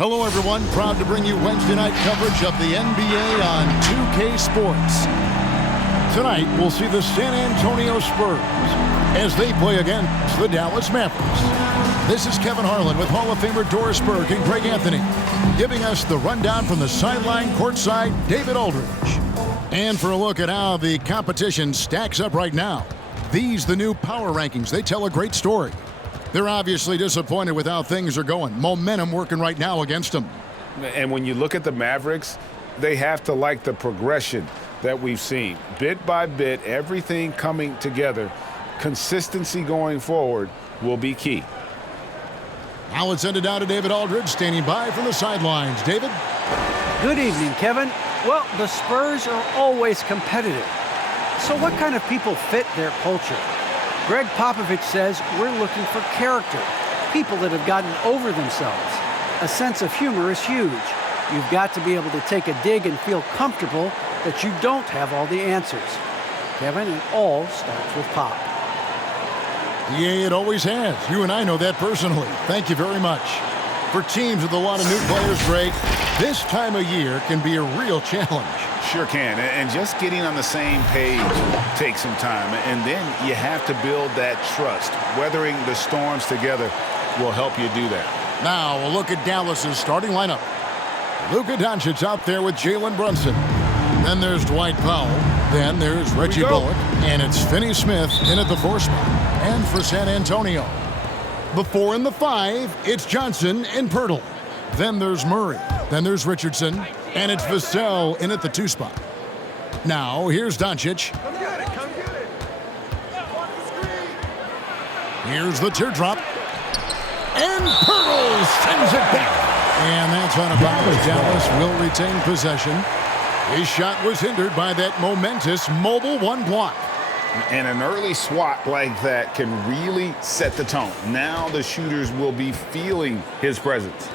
Hello, everyone. Proud to bring you Wednesday night coverage of the NBA on 2K Sports. Tonight, we'll see the San Antonio Spurs as they play against the Dallas Mavericks. This is Kevin Harlan with Hall of Famer Doris Burke and Greg Anthony, giving us the rundown from the sideline courtside, David Aldridge. And for a look at how the competition stacks up right now, these the new power rankings. They tell a great story. They're obviously disappointed with how things are going. Momentum working right now against them. And when you look at the Mavericks, they have to like the progression that we've seen. Bit by bit, everything coming together. Consistency going forward will be key. Now let's send it down to David Aldridge, standing by from the sidelines. David? Good evening, Kevin. Well, the Spurs are always competitive. So what kind of people fit their culture? Greg Popovich says we're looking for character, people that have gotten over themselves. A sense of humor is huge. You've got to be able to take a dig and feel comfortable that you don't have all the answers. Kevin, it all starts with Pop. Yeah, it always has. You and I know that personally. Thank you very much. For teams with a lot of new players, Greg, this time of year can be a real challenge. Sure can, and just getting on the same page takes some time, and then you have to build that trust. Weathering the storms together will help you do that. Now, a look at Dallas's starting lineup. Luka Doncic out there with Jalen Brunson. Then there's Dwight Powell. Then there's Reggie Bullock, and it's Finney Smith in at the 4 spot. And for San Antonio, the 4 and the 5, it's Johnson and Pirtle. Then there's Murray. Then there's Richardson. And it's Vassell in at the 2 spot. Now, here's Doncic. Come get it, come get it. Here's the teardrop. And Pirtle sends it back. And that's on a bounce. Dallas will retain possession. His shot was hindered by that momentous mobile 1 block. And an early swat like that can really set the tone. Now the shooters will be feeling his presence.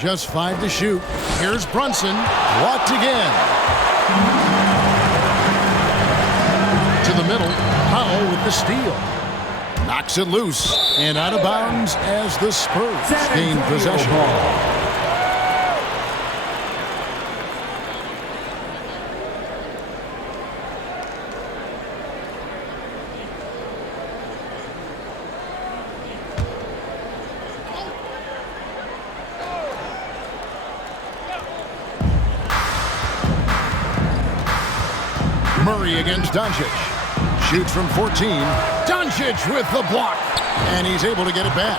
Just 5 to shoot. Here's Brunson. Blocked again. To the middle. Powell with the steal. Knocks it loose. And out of bounds as the Spurs gain possession. Murray against Doncic. Shoots from 14. Doncic with the block. And he's able to get it back.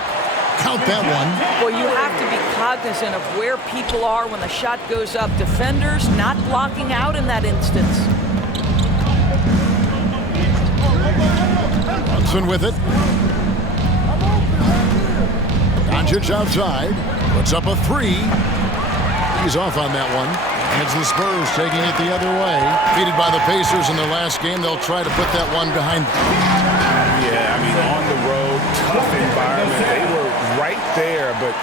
Count that one. Well, you have to be cognizant of where people are when the shot goes up. Defenders not blocking out in that instance. Brunson with it. Doncic outside. Puts up a 3. He's off on that one. It's the Spurs taking it the other way. Defeated by the Pacers in their last game, they'll try to put that one behind them. Yeah, I mean, on the road, tough environment. They were right there, but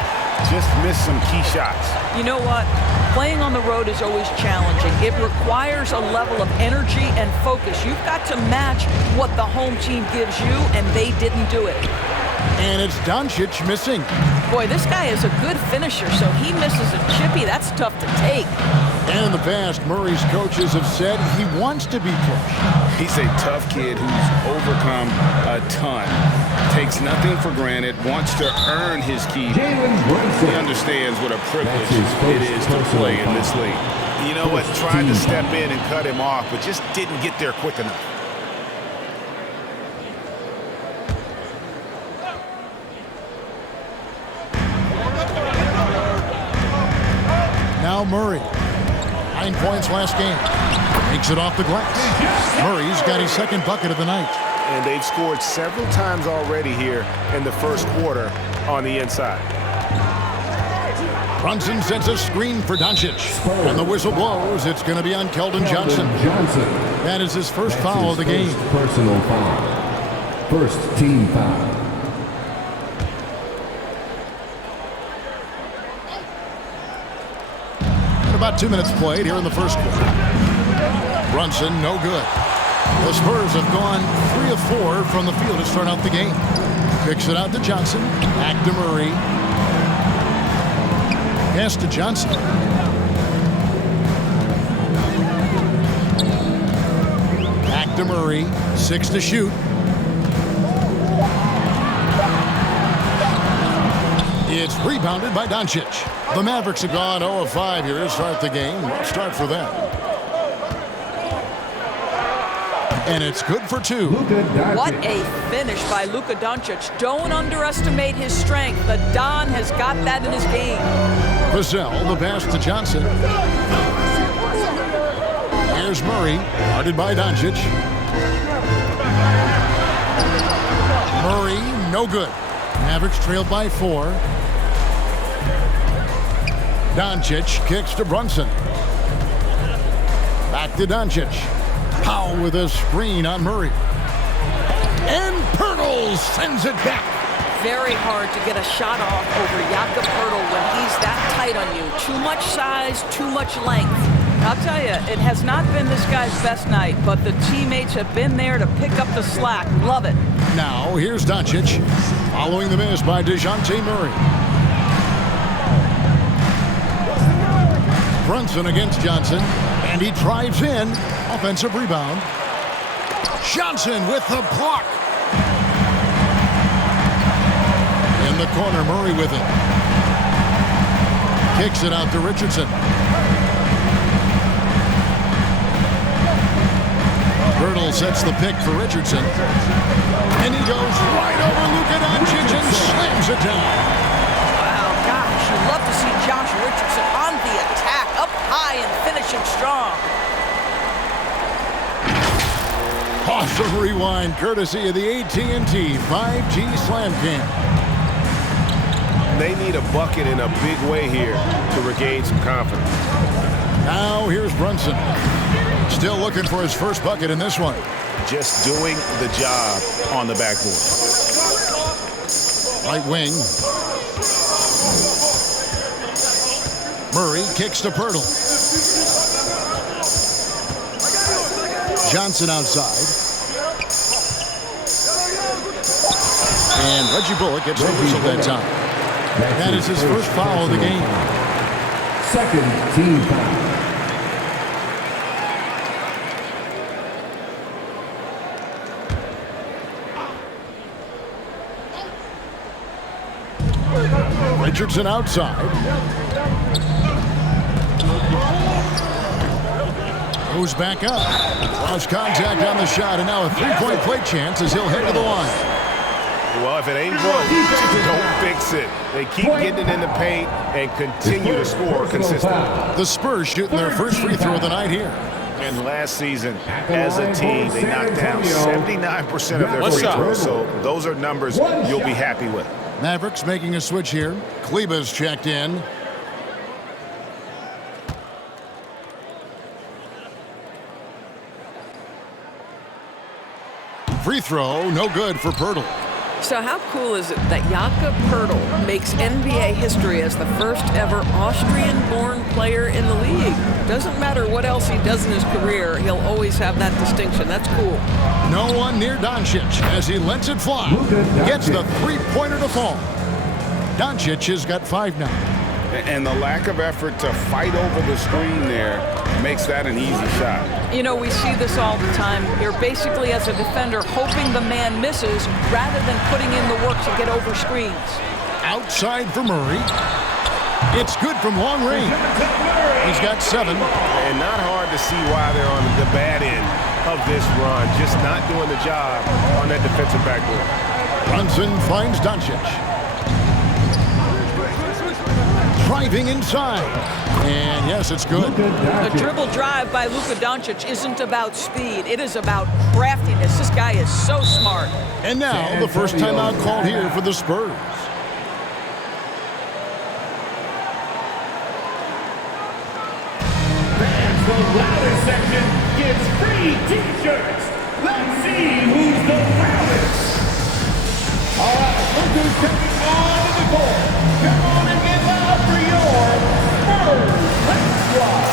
just missed some key shots. You know what? Playing on the road is always challenging. It requires a level of energy and focus. You've got to match what the home team gives you, and they didn't do it. And it's Doncic missing. Boy, this guy is a good finisher, so he misses a chippy. That's tough to take. And in the past, Murray's coaches have said he wants to be pushed. He's a tough kid who's overcome a ton. Takes nothing for granted, wants to earn his keep. He understands what a privilege it is to play in this league. You know what? Tried to step in and cut him off, but just didn't get there quick enough. Now Murray. 9 points last game. Makes it off the glass. Murray's got his 2nd bucket of the night. And they've scored several times already here in the first quarter on the inside. Brunson sets a screen for Doncic. And the whistle blows. It's going to be on Keldon Johnson. That is his first foul of the game. Personal foul. First team foul. About 2 minutes played here in the first quarter. Brunson, no good. The Spurs have gone 3 of 4 from the field to start out the game. Kicks it out to Johnson. Back to Murray. Pass to Johnson. Back to Murray. 6 to shoot. It's rebounded by Doncic. The Mavericks have gone 0 of 5 here to start the game. Let's start for them. And it's good for 2. What a finish by Luka Doncic. Don't underestimate his strength. The Don has got that in his game. Vassell, the pass to Johnson. Here's Murray, guarded by Doncic. Murray, no good. Mavericks trailed by 4. Doncic kicks to Brunson. Back to Doncic. Powell with a screen on Murray. And Pirtle sends it back. Very hard to get a shot off over Jakob Pirtle when he's that tight on you. Too much size, too much length. I'll tell you, it has not been this guy's best night, but the teammates have been there to pick up the slack. Love it. Now, here's Doncic, following the miss by DeJounte Murray. Brunson against Johnson, and he drives in. Offensive rebound. Johnson with the block. In the corner, Murray with it. Kicks it out to Richardson. Pirtle sets the pick for Richardson. And he goes right over Luka Doncic and slams it down. Wow, gosh, you love to see Josh Richardson on the attack, up high and finishing strong. Awesome rewind, courtesy of the AT&T 5G Slam Cam. They need a bucket in a big way here to regain some confidence. Now here's Brunson. Still looking for his first bucket in this one. Just doing the job on the backboard. Right wing. Murray kicks to Pirtle. Johnson outside. And Reggie Bullock gets the whistle that time. That is his first foul of the game. Second team foul. Richardson outside. Goes back up. Lost contact on the shot, and now a three-point play chance as he'll head to the line. Well, if it ain't broke, don't fix it. They keep getting it in the paint and continue to score consistently. The Spurs shooting their first free throw of the night here. And last season, as a team, they knocked down 79% of their free throws. So those are numbers you'll be happy with. Mavericks making a switch here. Kleba's checked in. Free throw, no good for Pirtle. So how cool is it that Jakob Pirtle makes NBA history as the first ever Austrian-born player in the league? Doesn't matter what else he does in his career, he'll always have that distinction. That's cool. No one near Doncic as he lets it fly. Gets the three-pointer to fall. Doncic has got 5 now. And the lack of effort to fight over the screen there makes that an easy shot. You know, we see this all the time. You're basically, as a defender, hoping the man misses rather than putting in the work to get over screens. Outside for Murray. It's good from long range. He's got 7. And not hard to see why they're on the bad end of this run. Just not doing the job on that defensive backboard. Brunson finds Doncic. Driving inside. And yes, it's good. The dribble drive by Luka Doncic isn't about speed. It is about craftiness. This guy is so smart. And now the first timeout called here for the Spurs. Fans, the louder section gets free T-shirts. Let's see who's the loudest. All right, look who's coming on the court. Come on and get loud for your Spurs. Let's rock.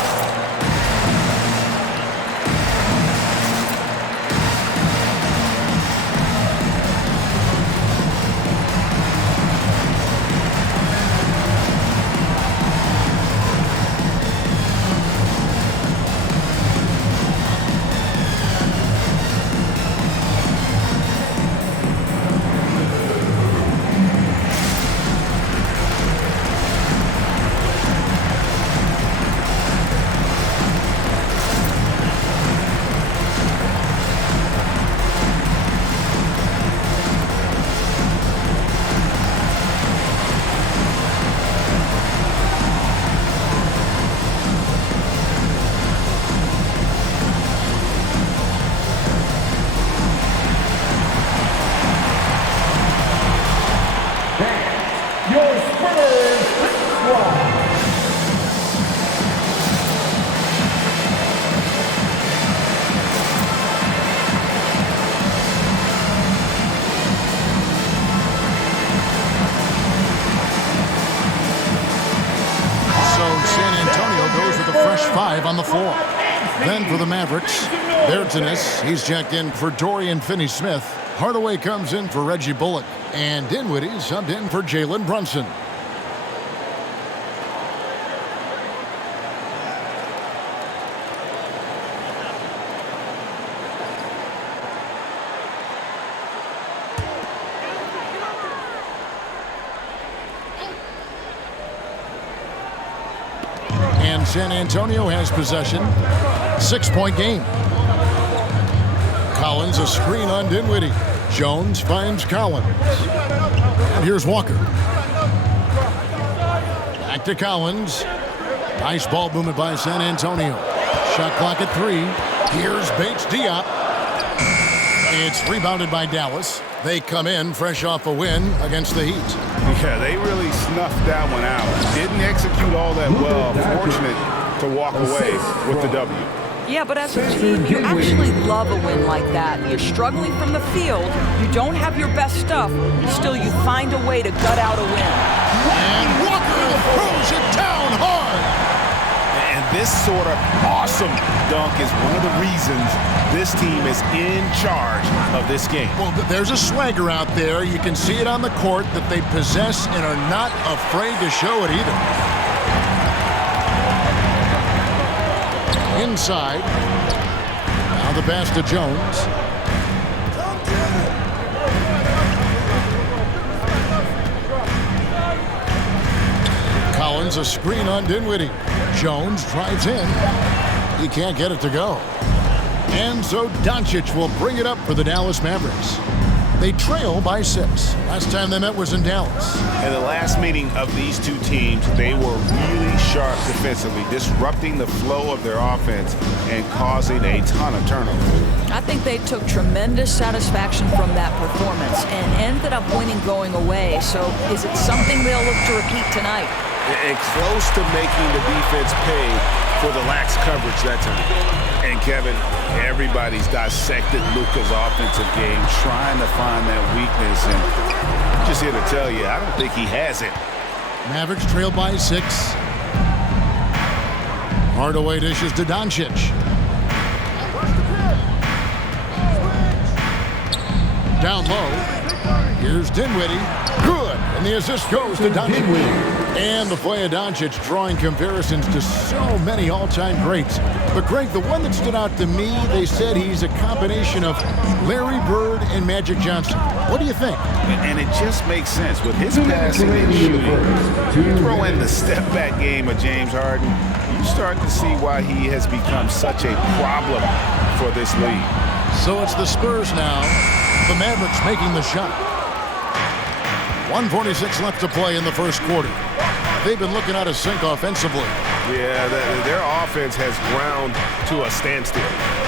fresh 5 on the floor. Then for the Mavericks, Bertanis, he's checked in for Dorian Finney-Smith. Hardaway comes in for Reggie Bullock. And Dinwiddie subbed in for Jalen Brunson. And San Antonio has possession. 6-point game. Collins, a screen on Dinwiddie. Jones finds Collins. And here's Walker. Back to Collins. Nice ball movement by San Antonio. Shot clock at 3. Here's Bates-Diop. It's rebounded by Dallas. They come in fresh off a win against the Heat. Yeah, they really snuffed that one out. Didn't execute all that well. Fortunate to walk away with the W. Yeah, but as a team, you actually love a win like that. You're struggling from the field. You don't have your best stuff. Still, you find a way to gut out a win. And Walker throws it down hard. And this sort of awesome dunk is one of the reasons this team is in charge of this game. Well, there's a swagger out there. You can see it on the court that they possess and are not afraid to show it either. Inside. Now the pass to Jones. Collins, a screen on Dinwiddie. Jones drives in. He can't get it to go. And so Doncic will bring it up for the Dallas Mavericks. They trail by 6. Last time they met was in Dallas. In the last meeting of these two teams, they were really sharp defensively, disrupting the flow of their offense and causing a ton of turnovers. I think they took tremendous satisfaction from that performance and ended up winning going away. So is it something they'll look to repeat tonight? And close to making the defense pay for the lax coverage that time. And Kevin, everybody's dissected Luka's offensive game, trying to find that weakness. And I'm just here to tell you, I don't think he has it. Mavericks trail by 6. Hardaway dishes to Doncic. Down low. Here's Dinwiddie. Good. And the assist goes to Doncic. And the play of Doncic drawing comparisons to so many all-time greats. But, Greg, the one that stood out to me, they said he's a combination of Larry Bird and Magic Johnson. What do you think? And it just makes sense. With his passing and shooting, you throw in the step-back game of James Harden, you start to see why he has become such a problem for this league. So it's the Spurs now. The Mavericks making the shot. 1:46 left to play in the first quarter. They've been looking out of sync offensively. Yeah, their offense has ground to a standstill.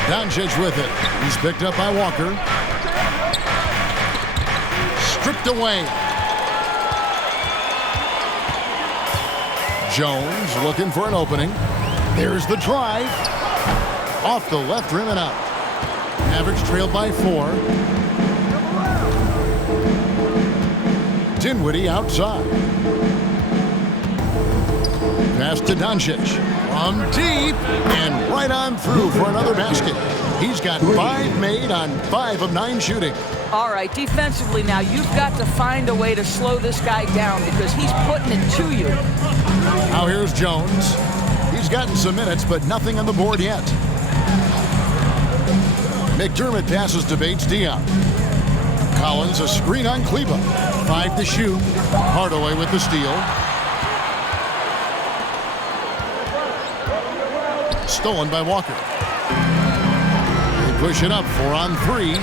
Doncic with it. He's picked up by Walker. Stripped away. Jones looking for an opening. There's the drive. Off the left rim and out. Mavericks trailed by 4. Dinwiddie outside. Pass to Doncic. From deep and right on through for another basket. He's got 5 made on 5 of 9 shooting. All right, defensively now, you've got to find a way to slow this guy down because he's putting it to you. Now here's Jones. He's gotten some minutes, but nothing on the board yet. McDermott passes to Bates-Diop. Collins, a screen on Kleba. 5 to shoot. Hardaway with the steal. Stolen by Walker. They push it up 4 on 3.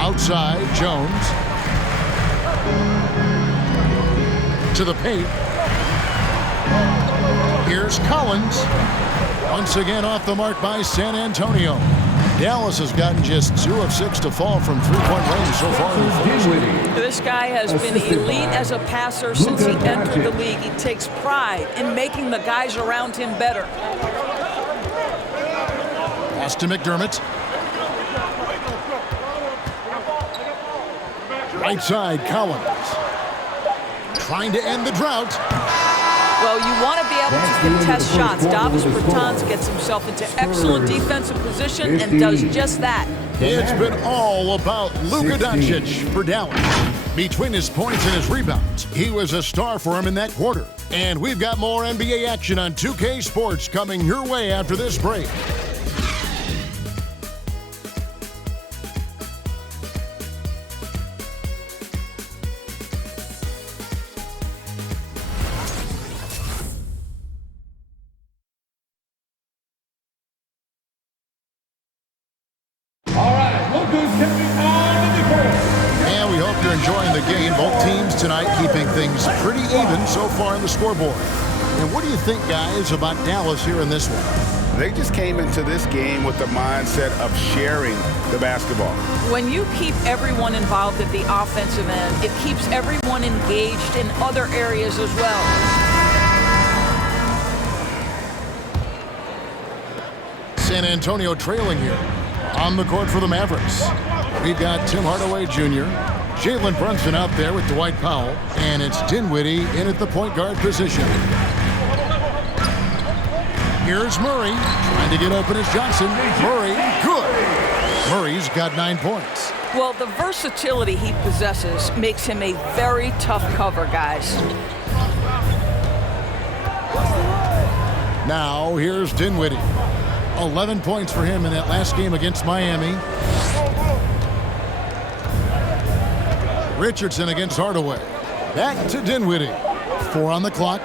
Outside, Jones. To the paint. Here's Collins. Once again off the mark by San Antonio. Dallas has gotten just 2 of 6 to fall from 3-point range so far in the first. This guy has been elite as a passer since he entered the league. He takes pride in making the guys around him better. Pass to McDermott. Right side, Collins. Trying to end the drought. Well, you want to be able to contest shots. Davis Bertans gets himself into excellent defensive position and does just that. It's been all about Luka Doncic for Dallas. Between his points and his rebounds, he was a star for him in that quarter. And we've got more NBA action on 2K Sports coming your way after this break. And we hope you're enjoying the game. Both teams tonight keeping things pretty even so far on the scoreboard. And what do you think, guys, about Dallas here in this one? They just came into this game with the mindset of sharing the basketball. When you keep everyone involved at the offensive end, it keeps everyone engaged in other areas as well. San Antonio trailing here. On the court for the Mavericks, we've got Tim Hardaway Jr., Jalen Brunson out there with Dwight Powell, and it's Dinwiddie in at the point guard position. Here's Murray, trying to get open as Johnson. Murray, good. Murray's got 9 points. Well, the versatility he possesses makes him a very tough cover, guys. Now, here's Dinwiddie. 11 points for him in that last game against Miami. Richardson against Hardaway. Back to Dinwiddie. 4 on the clock.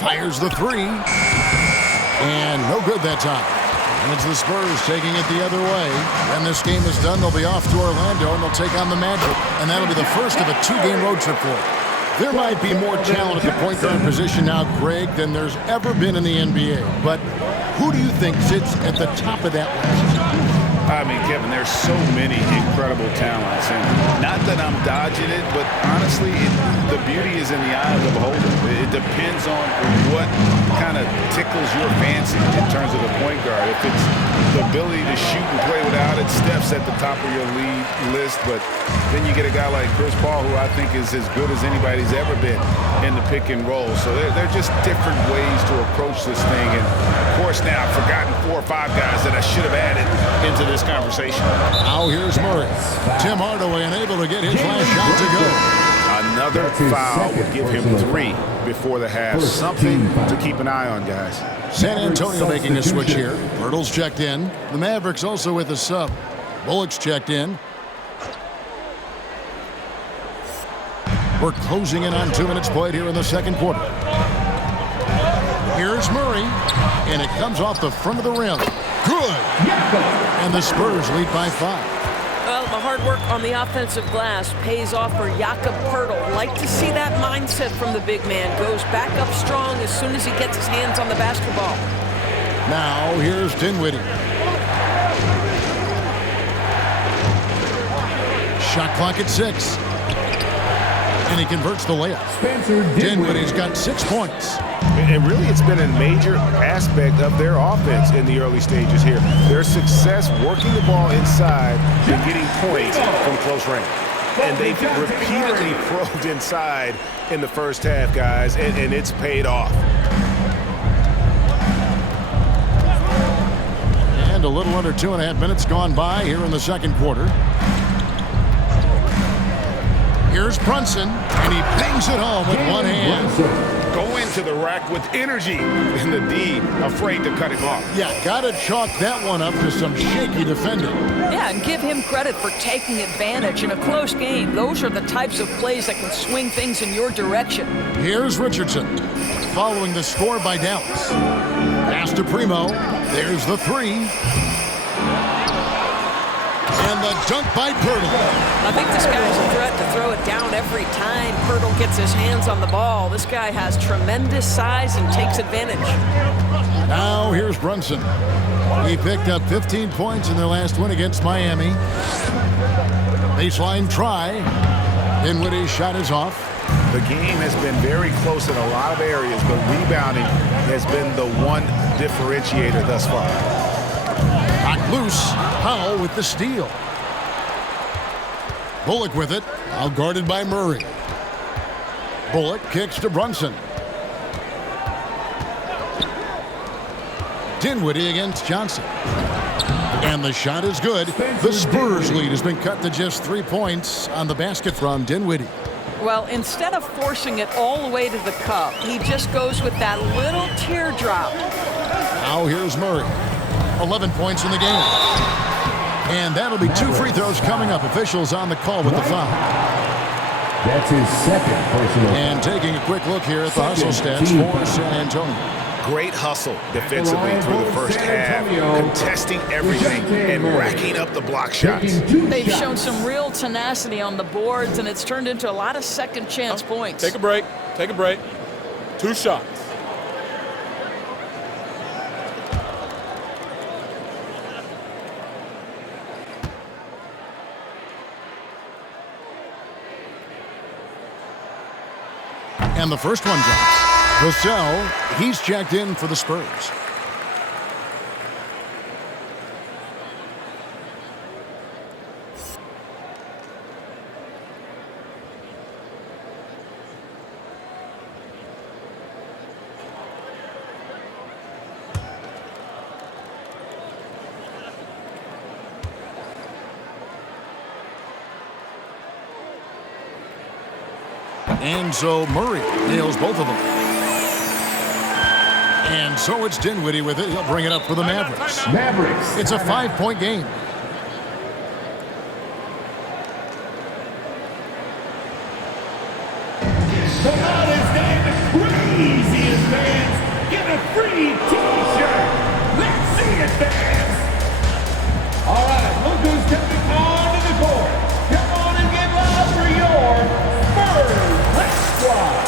Fires the 3. And no good that time. And it's the Spurs taking it the other way. When this game is done, they'll be off to Orlando, and they'll take on the Magic. And that'll be the first of a 2-game road trip for them. There might be more talent at the point guard position now, Greg, than there's ever been in the NBA. But who do you think sits at the top of that list? I mean, Kevin, there's so many incredible talents. And not that I'm dodging it, but honestly, the beauty is in the eye of the beholder. It depends on what kind of tickles your fancy in terms of the point guard. If it's the ability to shoot and play without it, Steph's at the top of your league list. But then you get a guy like Chris Paul, who I think is as good as anybody's ever been in the pick and roll. So they're just different ways to approach this thing. And, of course, now I've forgotten 4 or 5 guys that I should have added into this conversation. Now here's Murray. Tim Hardaway unable to get his last shot to go. Another foul would give him 3 before the half. Something to keep an eye on, guys. San Antonio making a switch here. Pirtle's checked in. The Mavericks also with a sub. Bullock's checked in. We're closing in on 2 minutes played here in the second quarter. Here's Murray, and it comes off the front of the rim. Good! And the Spurs lead by 5. Well, the hard work on the offensive glass pays off for Jakob Poeltl. Like to see that mindset from the big man. Goes back up strong as soon as he gets his hands on the basketball. Now here's Dinwiddie. Shot clock at 6. And he converts the layup. Dinwiddie's got 6 points. And really, it's been a major aspect of their offense in the early stages here. Their success working the ball inside and getting points from close range. And they've repeatedly probed inside in the first half, guys, and it's paid off. And a little under 2.5 minutes gone by here in the second quarter. Here's Brunson, and he bangs it home with one hand. Go into the rack with energy, and the D afraid to cut him off. Yeah, gotta chalk that one up to some shaky defending. Yeah, and give him credit for taking advantage in a close game. Those are the types of plays that can swing things in your direction. Here's Richardson, following the score by Dallas. Pass to Primo. There's the 3. And the dunk by Poeltl. I think this guy's a threat to throw it down every time Poeltl gets his hands on the ball. This guy has tremendous size and takes advantage. Now here's Brunson. He picked up 15 points in their last win against Miami. Baseline try. Dinwiddie's shot is off. The game has been very close in a lot of areas, but rebounding has been the one differentiator thus far. Knocked loose. Powell with the steal. Bullock with it. Out guarded by Murray. Bullock kicks to Brunson. Dinwiddie against Johnson. And the shot is good. The Spurs lead has been cut to just 3 points on the basket from Dinwiddie. Well, instead of forcing it all the way to the cup, he just goes with that little teardrop. Now here's Murray. 11 points in the game. And that'll be 2 free throws coming up. Officials on the call with the foul. That's his second personal. And taking a quick look here at the hustle stats for San Antonio. Great hustle defensively through the first half, contesting everything and racking up the block shots. They've shown some real tenacity on the boards, and it's turned into a lot of second chance points. Take a break. Take a break. 2 shots. And the first one drops. Vassell, he's checked in for the Spurs. And so Murray nails both of them. And so it's Dinwiddie with it. He'll bring it up for the Mavericks. It's a 5-point game. The loudest and the craziest fans get a free T-shirt. Let's see it, fans. All right, look who's stepping onto the court. Come on and get loud for your Spurs squad.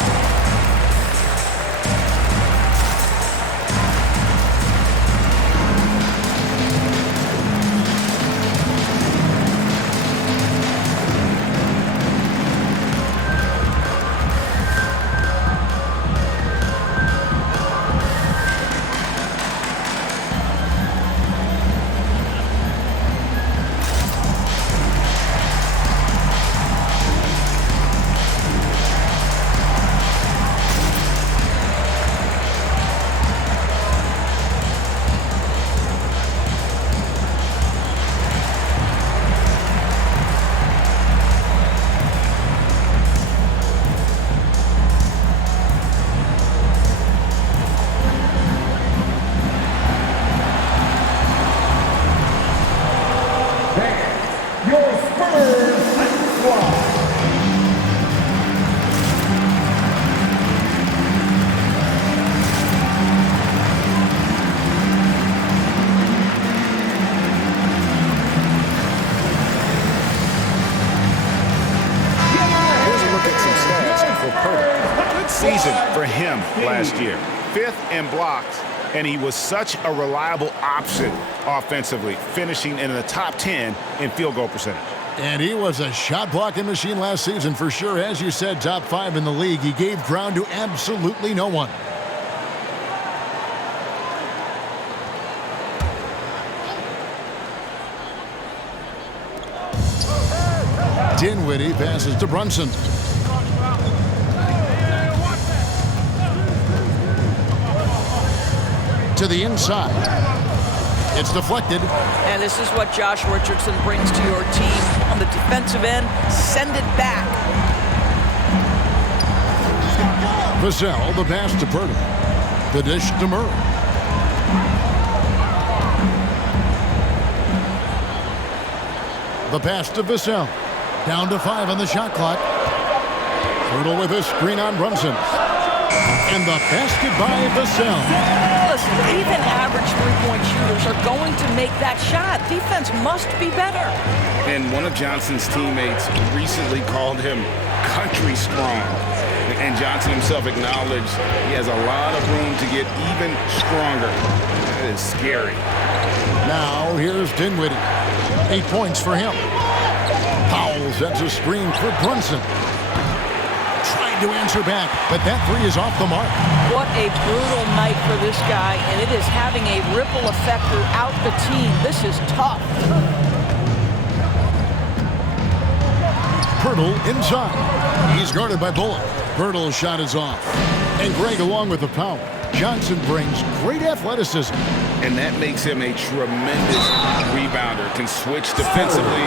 Season for him last year. 5th in blocks, and he was such a reliable option offensively, finishing in the top 10 in field goal percentage. And he was a shot blocking machine last season for sure. As you said, top 5 in the league. He gave ground to absolutely no one. Dinwiddie passes to Brunson. To the inside. It's deflected. And this is what Josh Richardson brings to your team on the defensive end. Send it back. Vassell, the pass to Purdy. The dish to Murray. The pass to Vassell. Down to 5 on the shot clock. Purdy with a screen on Brunson. And the basket by Vassell. Listen, even average three-point shooters are going to make that shot. Defense must be better. And one of Johnson's teammates recently called him country strong. And Johnson himself acknowledged he has a lot of room to get even stronger. That is scary. Now here's Dinwiddie. 8 points for him. Powell sets a screen for Brunson. To answer back, but that 3 is off the mark. What a brutal night for this guy, and it is having a ripple effect throughout the team. This is tough. Pirtle inside. He's guarded by Bullock. Pirtle's shot is off. And Greg along with the foul. Johnson brings great athleticism. And that makes him a tremendous rebounder. Can switch defensively.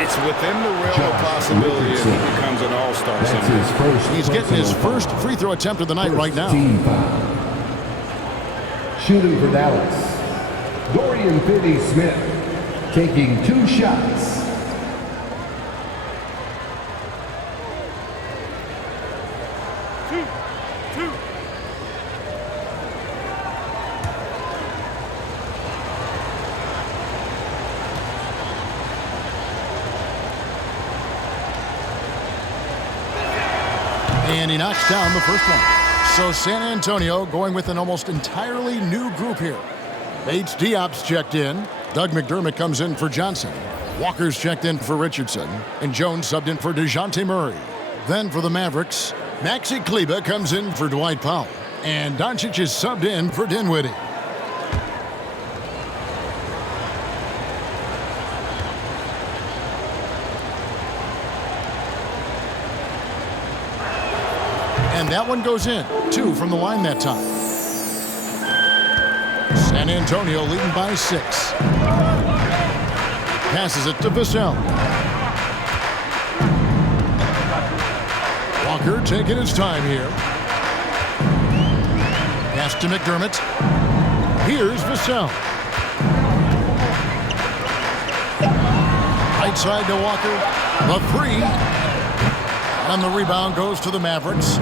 It's within the realm of possibility if he becomes an all-star someday. He's getting his first free throw attempt of the night right now. Team foul. Shooting for Dallas, Dorian Finney-Smith, taking 2 shots. And he knocks down the first one. So San Antonio going with an almost entirely new group here. Bates Diop's checked in. Doug McDermott comes in for Johnson. Walker's checked in for Richardson. And Jones subbed in for DeJounte Murray. Then for the Mavericks, Maxi Kleber comes in for Dwight Powell. And Doncic is subbed in for Dinwiddie. And that one goes in. 2 from the line that time. San Antonio leading by 6. Passes it to Vassell. Walker taking his time here. Pass to McDermott. Here's Vassell. Right side to Walker. The 3. And the rebound goes to the Mavericks.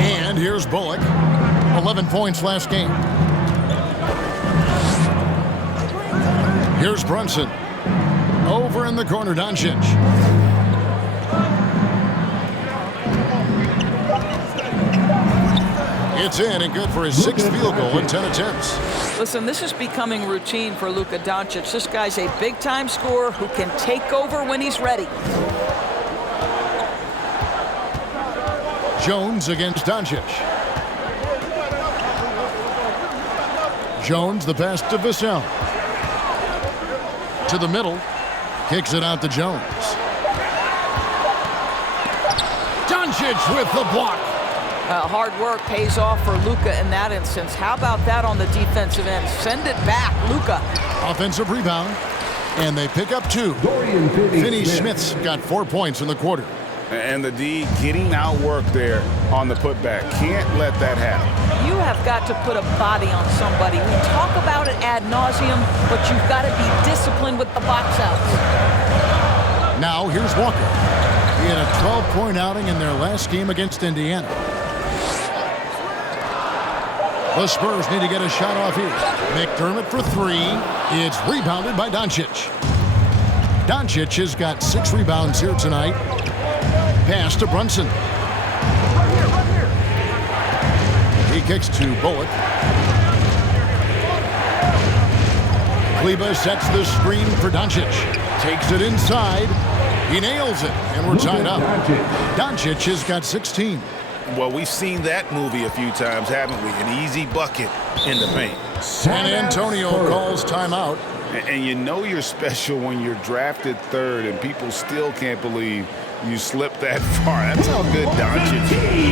And here's Bullock. 11 points last game. Here's Brunson. Over in the corner, Doncic. It's in and good for his 6th field goal in 10 attempts. Listen, this is becoming routine for Luka Doncic. This guy's a big-time scorer who can take over when he's ready. Jones against Doncic. Jones, the pass to Vassell. To the middle. Kicks it out to Jones. Doncic with the block. Hard work pays off for Luka in that instance. How about that on the defensive end? Send it back, Luka. Offensive rebound. And they pick up 2. Dorian Finney-Smith's got 4 points in the quarter. And the D getting outworked there on the putback. Can't let that happen. You have got to put a body on somebody. We talk about it ad nauseum, but you've got to be disciplined with the box outs. Now here's Walker. He had a 12-point outing in their last game against Indiana. The Spurs need to get a shot off here. McDermott for 3. It's rebounded by Doncic. Doncic has got 6 rebounds here tonight. Pass to Brunson. He kicks to Bullock. Kleber sets the screen for Doncic. Takes it inside. He nails it, and we're tied up. Doncic has got 16. Well, we've seen that movie a few times, haven't we? An easy bucket in the paint. San Antonio calls timeout. And you know you're special when you're drafted 3rd and people still can't believe you slipped that far. That's how good Doncic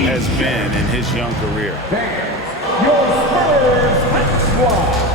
has been in his young career. Your Spurs Hot Squad.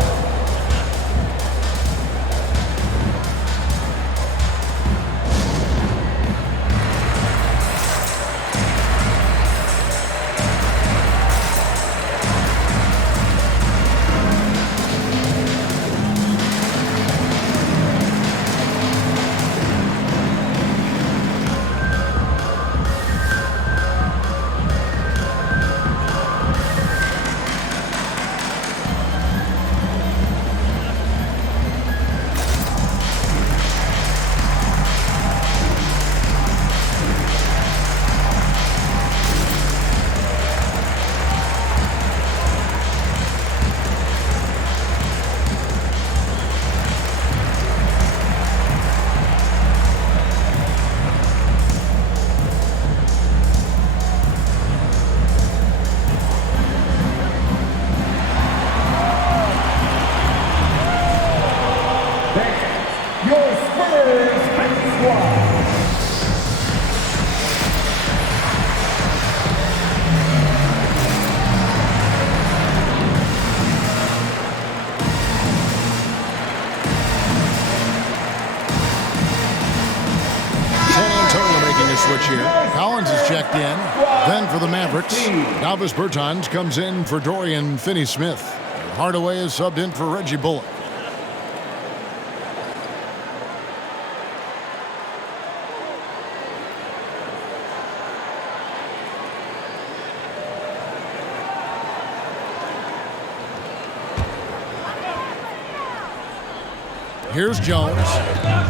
checked in. Then for the Mavericks, Davis Bertans comes in for Dorian Finney-Smith. Hardaway is subbed in for Reggie Bullock. Here's Jones,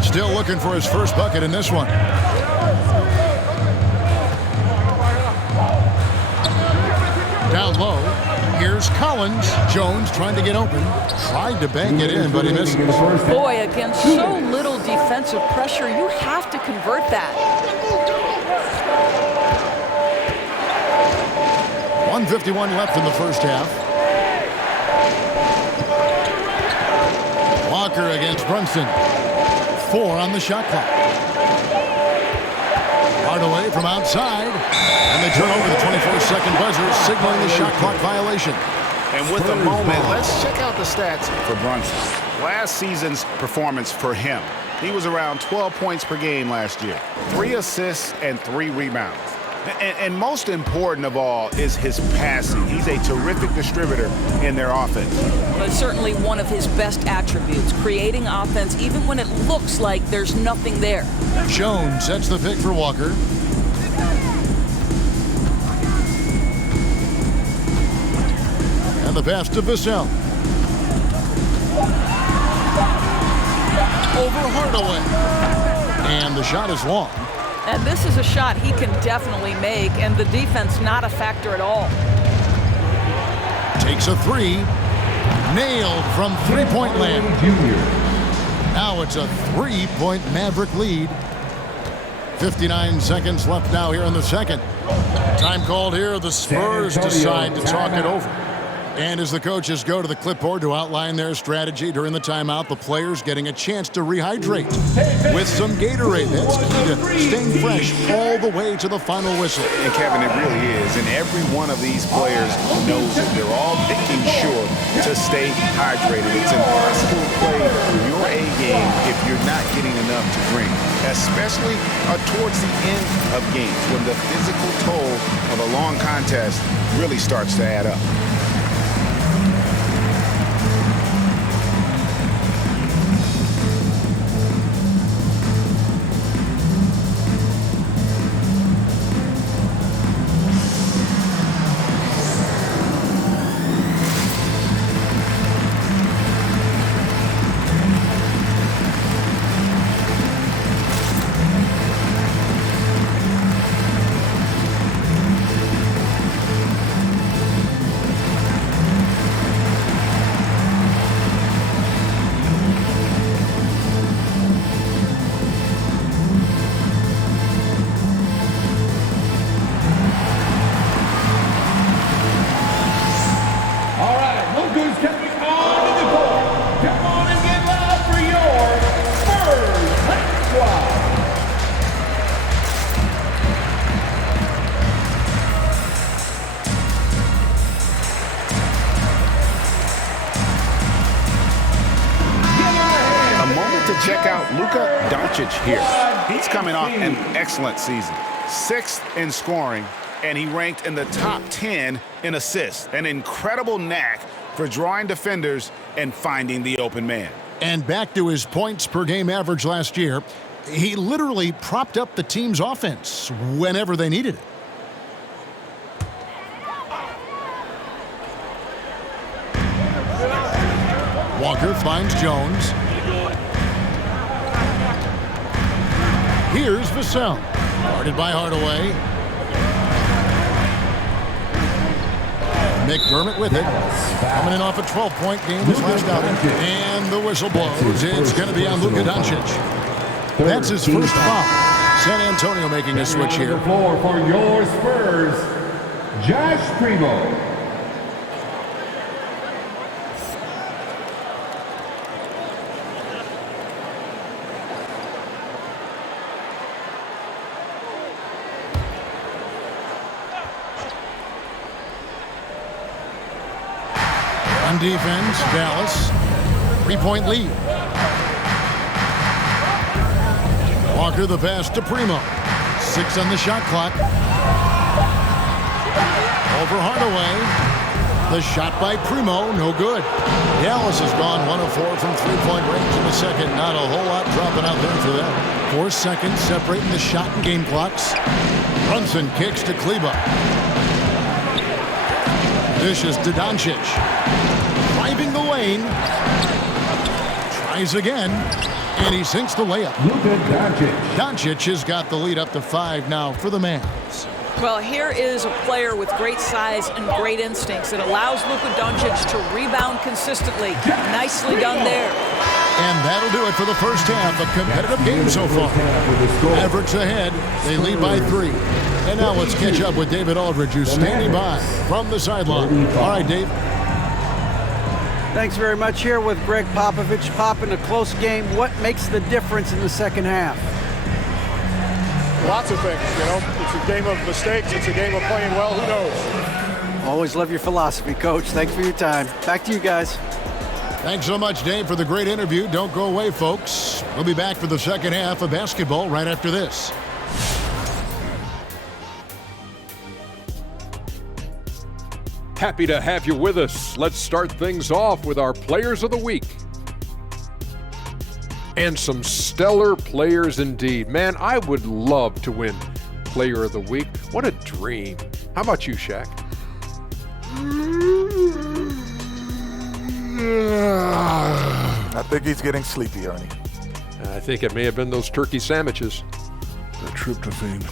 still looking for his first bucket in this one. Down low, here's Collins. Jones trying to get open, tried to bank it in, but he misses. Boy, against so little defensive pressure, you have to convert that. 1:51 left in the first half. Walker against Brunson. 4 on the shot clock. Hardaway from outside. And they turn over the 24-second buzzer, signaling the shot clock violation. And with a moment, let's check out the stats for Brunson. Last season's performance for him. He was around 12 points per game last year. 3 assists and 3 rebounds. And most important of all is his passing. He's a terrific distributor in their offense. But certainly one of his best attributes, creating offense even when it looks like there's nothing there. Jones sets the pick for Walker. And the pass to Vassell. Over Hardaway. And the shot is long. And this is a shot he can definitely make, and the defense not a factor at all. Takes a 3. Nailed from three-point land. Now it's a 3-point Maverick lead. 59 seconds left now here in the second. Time called here. The Spurs decide to talk it over. And as the coaches go to the clipboard to outline their strategy during the timeout, the players getting a chance to rehydrate with some Gatorade. That's key to staying fresh all the way to the final whistle. And Kevin, it really is. And every one of these players knows it. They're all making sure to stay hydrated. It's impossible to play your A game if you're not getting enough to drink, especially towards the end of games when the physical toll of a long contest really starts to add up. Check out Luka Doncic here. He's coming off an excellent season. 6th in scoring, and he ranked in the top 10 in assists. An incredible knack for drawing defenders and finding the open man. And back to his points per game average last year, he literally propped up the team's offense whenever they needed it. Walker finds Jones. Here's Vassell, guarded by Hardaway. McDermott with it. Coming in off a 12-point game this last outing. And the whistle blows. It's going to be on Luka Doncic. That's his first foul. San Antonio making a switch here. The floor for your Spurs, Josh Primo. On defense, Dallas, 3-point lead. Walker the pass to Primo. 6 on the shot clock. for Hardaway. The shot by Primo, no good. Dallas has gone 1 of 4 from three-point range in the second. Not a whole lot dropping out there for them. 4 seconds separating the shot and game clocks. Brunson kicks to Kleba. Dishes to Doncic. Driving the lane. Tries again. And he sinks the layup. Luka Doncic. Doncic has got the lead up to 5 now for the Mavs. Well, here is a player with great size and great instincts. It allows Luka Doncic to rebound consistently. Nicely done there. And that'll do it for the first half. A competitive game so far. Mavericks ahead. They lead by 3. And now let's catch up with David Aldridge, who's standing by from the sideline. All right, Dave. Thanks very much. Here with Greg Popovich. Pop, in a close game, what makes the difference in the second half? Lots of things, you know. It's a game of mistakes. It's a game of playing well. Who knows? Always love your philosophy, Coach. Thanks for your time. Back to you guys. Thanks so much, Dave, for the great interview. Don't go away, folks. We'll be back for the second half of basketball right after this. Happy to have you with us. Let's start things off with our Players of the Week. And some stellar players indeed. Man, I would love to win Player of the Week. What a dream. How about you, Shaq? I think he's getting sleepy, Ernie. I think it may have been those turkey sandwiches. The tryptophan.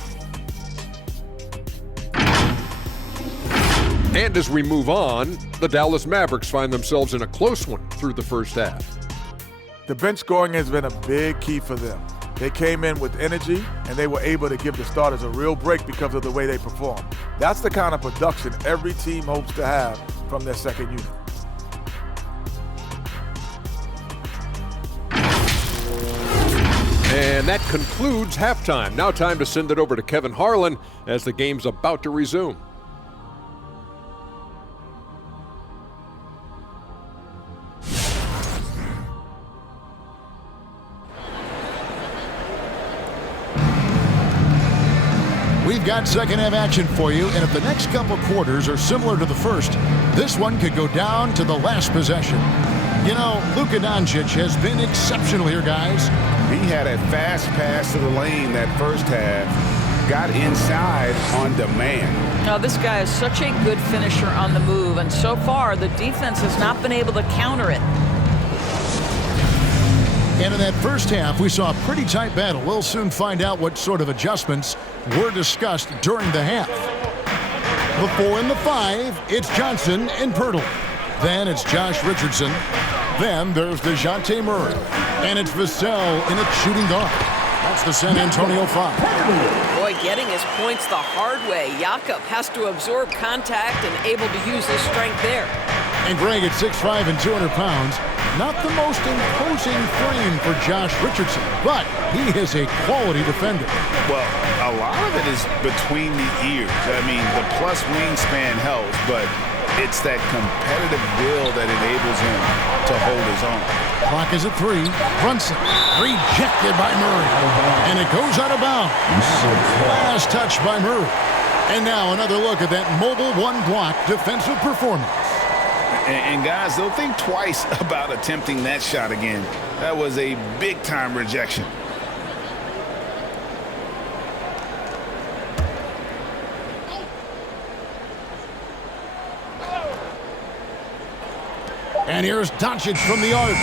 And as we move on, the Dallas Mavericks find themselves in a close one through the first half. The bench scoring has been a big key for them. They came in with energy, and they were able to give the starters a real break because of the way they performed. That's the kind of production every team hopes to have from their second unit. And that concludes halftime. Now time to send it over to Kevin Harlan as the game's about to resume. We've got second half action for you, and if the next couple quarters are similar to the first, this one could go down to the last possession. You know, Luka Doncic has been exceptional here, guys. He had a fast pass to the lane that first half, got inside on demand. Now, this guy is such a good finisher on the move, and so far the defense has not been able to counter it. And in that first half, we saw a pretty tight battle. We'll soon find out what sort of adjustments were discussed during the half. The 4 and the 5, it's Johnson and Pirtle. Then it's Josh Richardson. Then there's DeJounte Murray. And it's Vassell in its shooting guard. That's the San Antonio 5. Boy, getting his points the hard way. Jakob has to absorb contact and able to use his strength there. And Greg at 6'5" and 200 pounds. Not the most imposing frame for Josh Richardson, but he is a quality defender. Well, a lot of it is between the ears. I mean, the plus wingspan helps, but it's that competitive will that enables him to hold his own. Clock is at 3. Brunson rejected by Murray, and it goes out of bounds. Last touch by Murray. And now another look at that mobile one-block defensive performance. And guys, they'll think twice about attempting that shot again. That was a big-time rejection. And here's Doncic from the arc.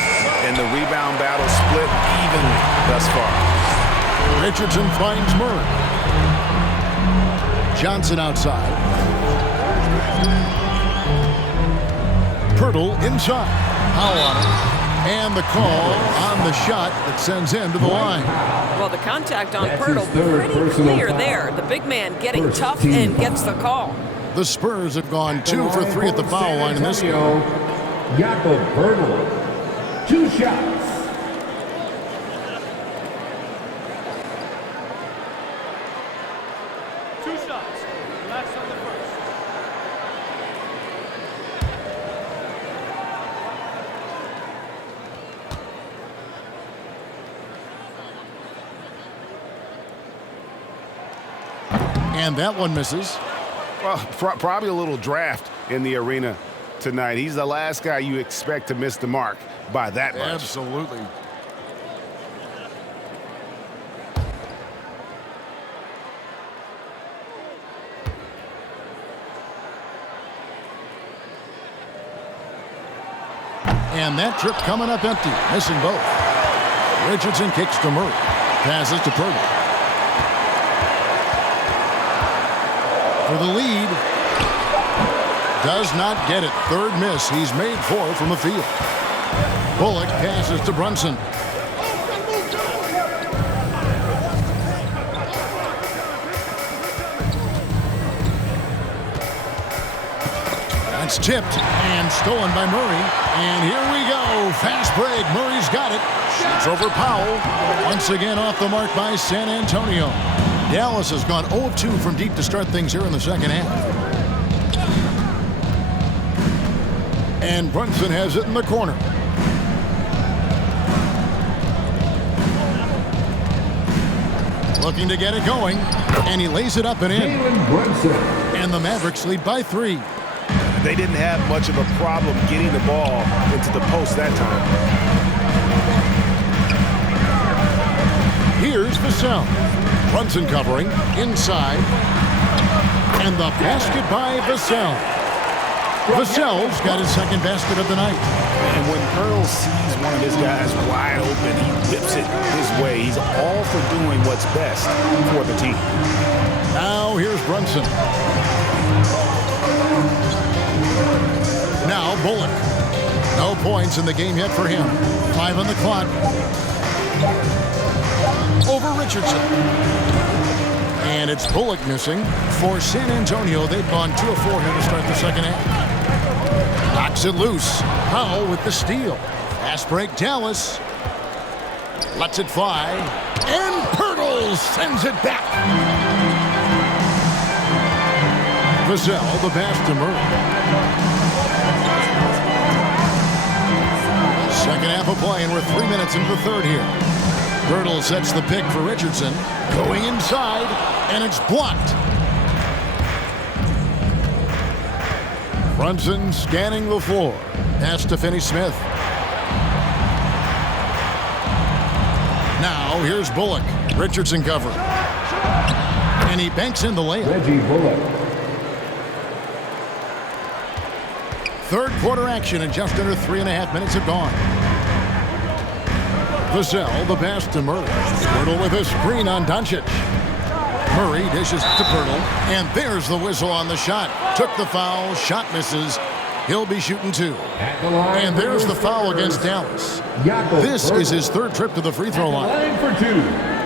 And the rebound battle split evenly thus far. Richardson finds Murray. Johnson outside. Pirtle inside. Foul on him. And the call on the shot that sends him to the line. Well, the contact on Pirtle pretty clear there. The big man getting tough and gets the call. The Spurs have gone 2 for 3 at the foul line in this game. Jakob Pirtle, 2 shots. Relax on the first. And that one misses. Well, probably a little draft in the arena tonight. He's the last guy you expect to miss the mark by that much. Absolutely. And that trip coming up empty, missing both. Richardson kicks to Murray. Passes to Purdy. For the lead. Does not get it. Third miss. He's made 4 from the field. Bullock passes to Brunson. That's tipped and stolen by Murray. And here we go. Fast break. Murray's got it. Shoots over Powell. Once again off the mark by San Antonio. Dallas has gone 0 of 2 from deep to start things here in the second half. And Brunson has it in the corner. Looking to get it going. And he lays it up and in. And the Mavericks lead by 3. They didn't have much of a problem getting the ball into the post that time. Here's Vassell. Brunson covering inside. And the basket by Vassell. Vassell's got his second basket of the night. And when Earl sees one of his guys wide open, he whips it his way. He's all for doing what's best for the team. Now here's Brunson. Now Bullock. No points in the game yet for him. 5 on the clock. Over Richardson. And it's Bullock missing. For San Antonio, they've gone 2 of 4 here to start the second half. Knocks it loose. Powell with the steal. Fast break Dallas. Lets it fly. And Pirtle sends it back. Vassell, the pass to Murray. Second half of play, and we're 3 minutes into the third here. Pirtle sets the pick for Richardson. Going inside, and it's blocked. Brunson scanning the floor. Pass to Finney-Smith. Now here's Bullock. Richardson cover. And he banks in the layup. Reggie Bullock. Third quarter action, and just under 3.5 minutes have gone. Vassell, the pass to Murray. Pirtle with a screen on Doncic. Murray dishes to Pirtle, and there's the whistle on the shot. Took the foul, shot misses. He'll be shooting 2. And there's the foul against Dallas. This is his third trip to the free throw line. Line for 2.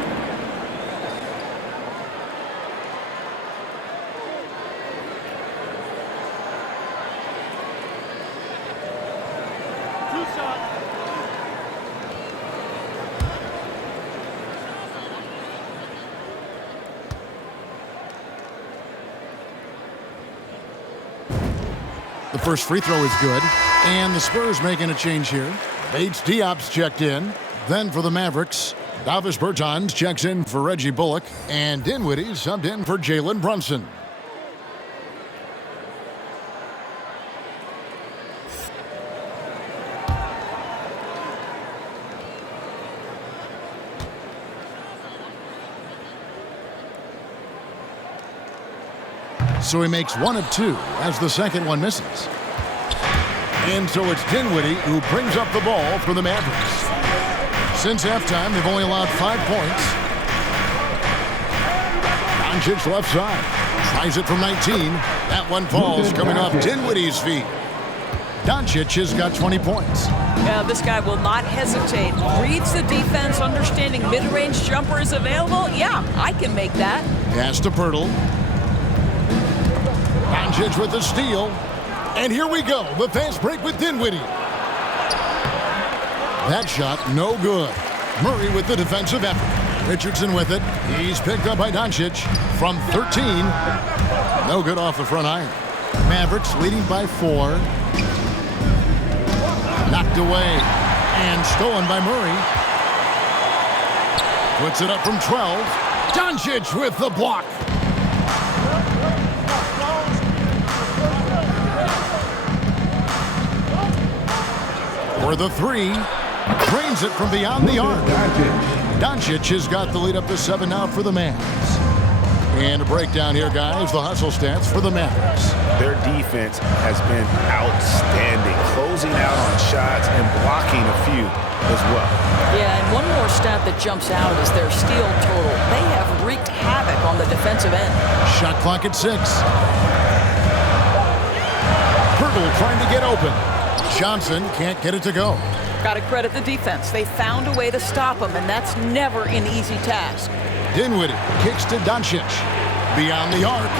The first free throw is good, and the Spurs making a change here. Bates Diop's checked in. Then for the Mavericks, Davis Bertans checks in for Reggie Bullock, and Dinwiddie subbed in for Jalen Brunson. So he makes 1 of 2 as the second one misses. And so it's Dinwiddie who brings up the ball for the Mavericks. Since halftime, they've only allowed 5 points. Doncic left side. Tries it from 19. That one falls coming off Dinwiddie's feet. Doncic has got 20 points. Yeah, this guy will not hesitate. Reads the defense, understanding mid-range jumper is available. Yeah, I can make that. Pass to Pirtle. Doncic with the steal. And here we go. The fast break with Dinwiddie. That shot, no good. Murray with the defensive effort. Richardson with it. He's picked up by Doncic from 13. No good off the front iron. Mavericks leading by 4. Knocked away and stolen by Murray. Puts it up from 12. Doncic with the block. For the three. Drains it from beyond the arc. Doncic has got the lead up to 7 now for the Mavs. And a breakdown here, guys. The hustle stats for the Mavericks. Their defense has been outstanding, closing out on shots and blocking a few as well. Yeah, and one more stat that jumps out is their steal total. They have wreaked havoc on the defensive end. Shot clock at 6. Pirtle trying to get open. Johnson can't get it to go. Got to credit the defense. They found a way to stop him, and that's never an easy task. Dinwiddie kicks to Doncic. Beyond the arc.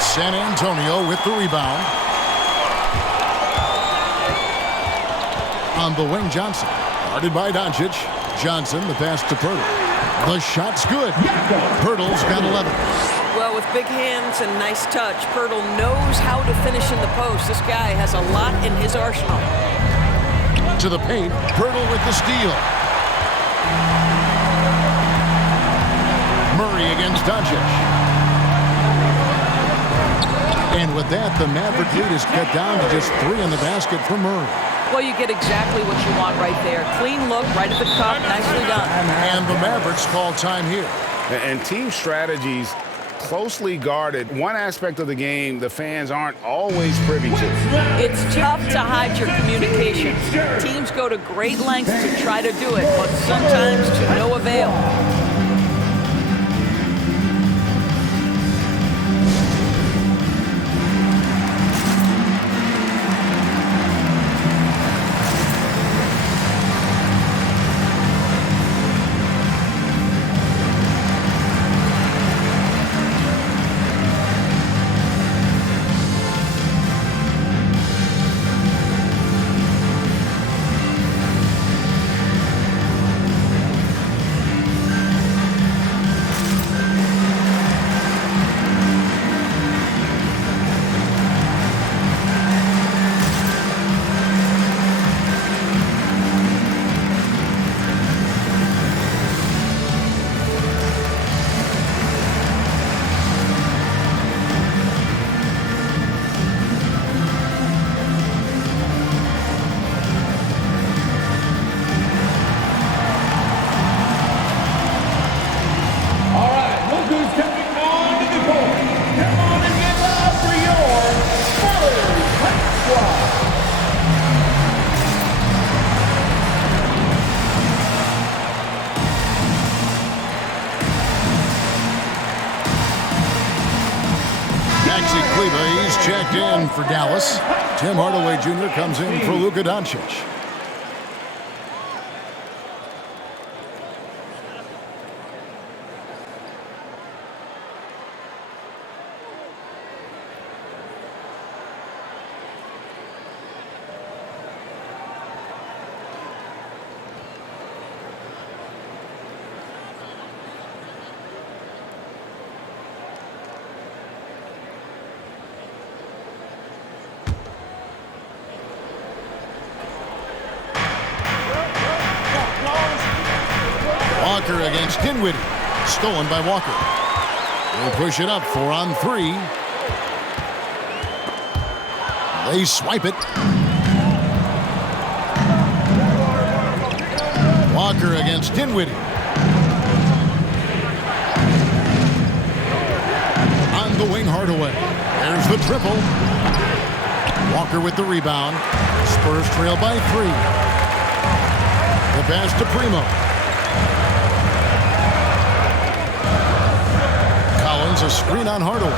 San Antonio with the rebound. On the wing, Johnson. Guarded by Doncic. Johnson, the pass to Pirtle. The shot's good. Pirtle's got 11. Well, with big hands and nice touch, Pirtle knows how to finish in the post. This guy has a lot in his arsenal. To the paint. Pirtle with the steal. Murray against Doncic. And with that, the Maverick lead is cut down to just 3 in the basket for Murray. Well, you get exactly what you want right there. Clean look, right at the cup, nicely done. And the Mavericks call time here. And team strategies closely guarded. One aspect of the game the fans aren't always privy to. It's tough to hide your communication. Teams go to great lengths to try to do it, but sometimes to no avail. He's checked in for Dallas. Tim Hardaway Jr. comes in for Luka Doncic. Walker against Dinwiddie. Stolen by Walker. They push it up 4 on 3. They swipe it. Walker against Dinwiddie. On the wing, Hardaway. There's the triple. Walker with the rebound. Spurs trail by 3. The pass to Primo. Collins, a screen on Hardaway.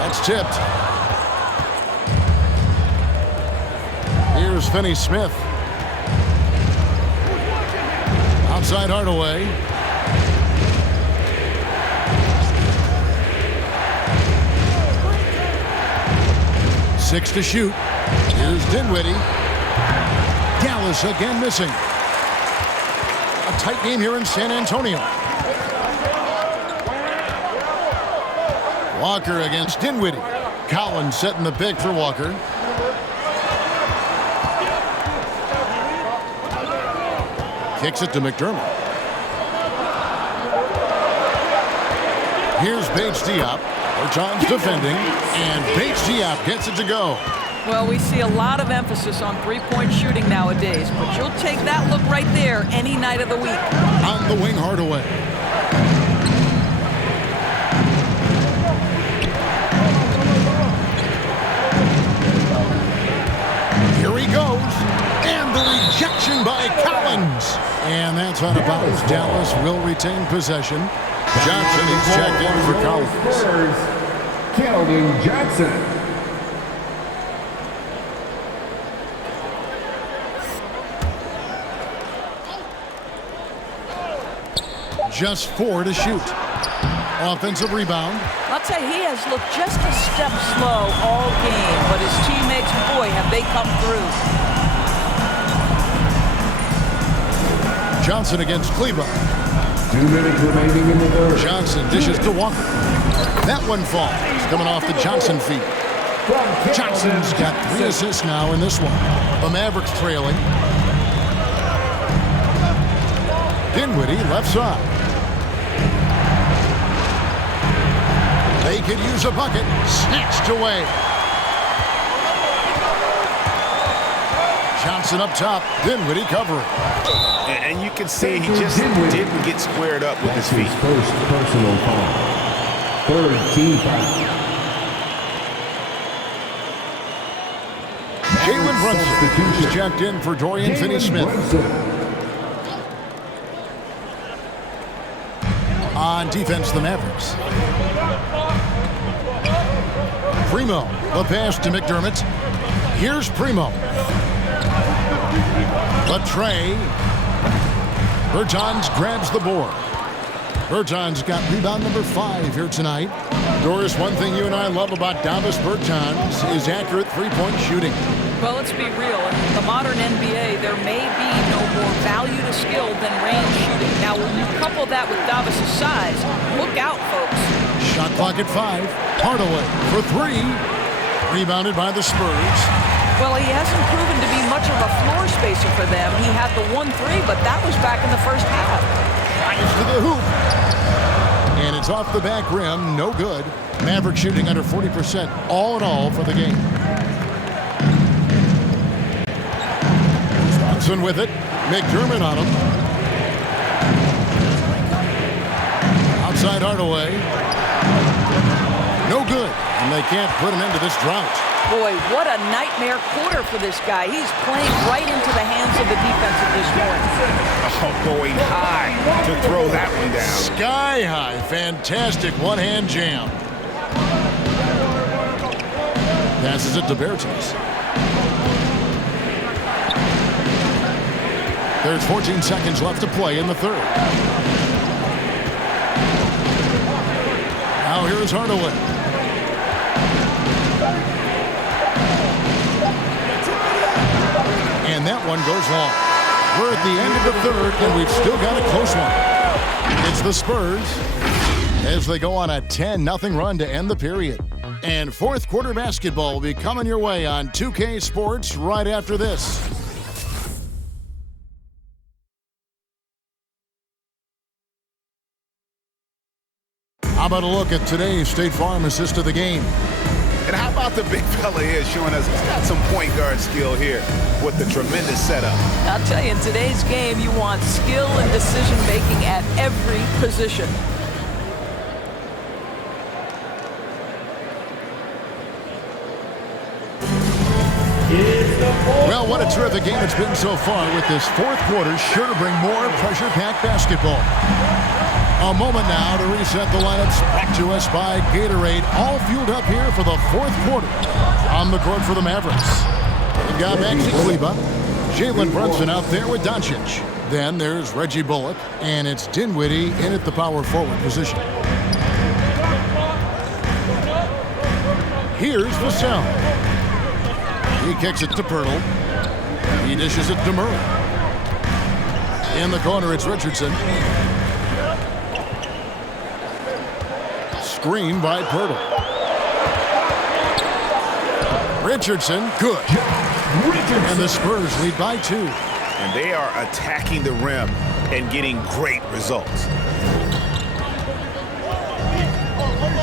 That's tipped. Here's Finney-Smith. Outside Hardaway. Six to shoot. Here's Dinwiddie. Dallas again missing. A tight game here in San Antonio. Walker against Dinwiddie. Collins setting the pick for Walker. Kicks it to McDermott. Here's Paige Diop. Bertans defending, and Paige Diop gets it to go. Well, we see a lot of emphasis on three-point shooting nowadays, but you'll take that look right there any night of the week. On the wing, Hardaway. Here he goes. And the rejection by Collins. And that's out of bounds. Dallas will retain possession. Johnson is checked in for Collins. Spurs, Keldon Johnson. Just 4 to shoot. Offensive rebound. I'll tell you, he has looked just a step slow all game, but his teammates, boy, have they come through. Johnson against Kleber. 2 minutes remaining in the third. Johnson dishes to Walker. That one falls. Coming off the Johnson feet. Johnson's got 3 assists now in this one. The Mavericks trailing. Dinwiddie left side. They could use a bucket. Snatched away. Johnson up top. Dinwiddie covering. And you can see he just didn't get squared up with his feet. First personal foul. Third team foul. Jalen Brunson is checked in for Dorian Finney-Smith. On defense, the Mavericks. Primo, the pass to McDermott. Here's Primo. Latrey. Bertans grabs the board. Bertans got rebound number 5 here tonight. Doris, one thing you and I love about Davis Bertans is accurate three-point shooting. Well, let's be real. In the modern NBA, there may be no more value to skill than range shooting. Now, when you couple that with Davis' size, look out, folks. Shot clock at 5. Hardaway for 3. Rebounded by the Spurs. Well, he hasn't proven to be much of a floor spacer for them. He had the 1-3, but that was back in the first half. Drives to the hoop. And it's off the back rim. No good. Maverick shooting under 40% all in all for the game. Johnson with it. McDermott on him. Outside Hardaway. No good. And they can't put an end to this drought. Boy, what a nightmare quarter for this guy. He's playing right into the hands of the defense at this point. Oh, going high to throw that one down. Sky high. Fantastic one-hand jam. Passes it to Bertans. There's 14 seconds left to play in the third. Now here's Hardaway. And that one goes long. We're at the end of the third, and we've still got a close one. It's the Spurs as they go on a 10-0 run to end the period. And fourth quarter basketball will be coming your way on 2K Sports right after this. How about a look at today's State Farm assist of the game? And how about the big fella here showing us he's got some point guard skill here with the tremendous setup. I'll tell you, in today's game, you want skill and decision-making at every position. Well, what a terrific game it's been so far, with this fourth quarter sure to bring more pressure-packed basketball. A moment now to reset the lineups, brought to us by Gatorade, all fueled up here for the fourth quarter. On the court for the Mavericks, they've got Maxi Kleber, Jalen Brunson out there with Doncic. Then there's Reggie Bullock, and it's Dinwiddie in at the power forward position. Here's Vassell. He kicks it to Pirtle. He dishes it to Murray. In the corner, it's Richardson. Screen by Pirtle. Richardson, good. And the Spurs lead by 2. And they are attacking the rim and getting great results.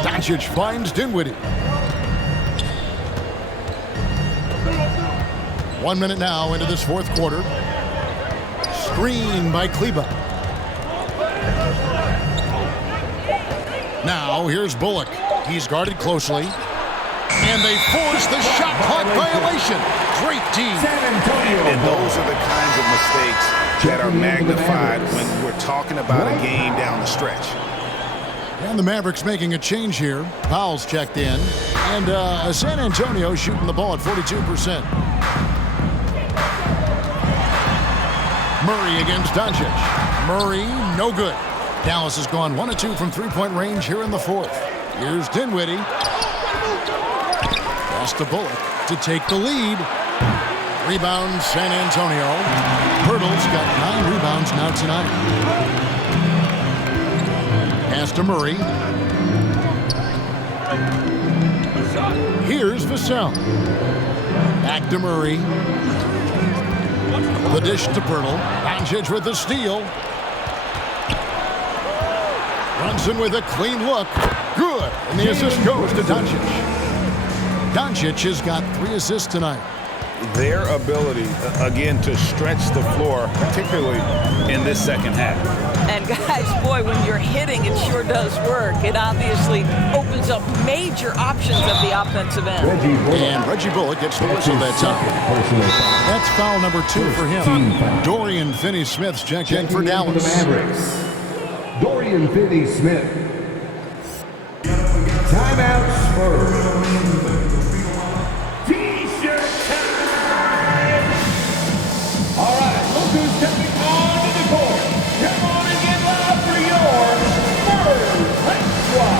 Doncic finds Dinwiddie. 1 minute now into this fourth quarter. Screen by Kleba. Now here's Bullock. He's guarded closely. And they force the shot clock violation. Great team. And those are the kinds of mistakes that are magnified when we're talking about a game down the stretch. And the Mavericks making a change here. Powell's checked in. And San Antonio shooting the ball at 42%. Murray against Doncic. Murray, no good. Dallas has gone 1 of 2 from three-point range here in the fourth. Here's Dinwiddie. Pass to Bullock to take the lead. Rebound San Antonio. Pirtle's got 9 rebounds now tonight. Pass to Murray. Here's Vassell. Back to Murray. The dish to Pirtle. Doncic with the steal. Brunson with a clean look. Good. And the assist goes to Doncic. Doncic has got 3 assists tonight. Their ability, again, to stretch the floor, particularly in this second half. And guys, boy, when you're hitting, it sure does work. It obviously opens up major options at the offensive end. And Reggie Bullock gets the whistle that time. That's foul number 2 for him. Dorian Finney-Smith's checked in for Dallas. The Mavericks. Dorian Finney-Smith. Timeout Spurs. T-shirt time! All right, look who's stepping onto the court. Come on and get loud for your Spurs. Let's fly.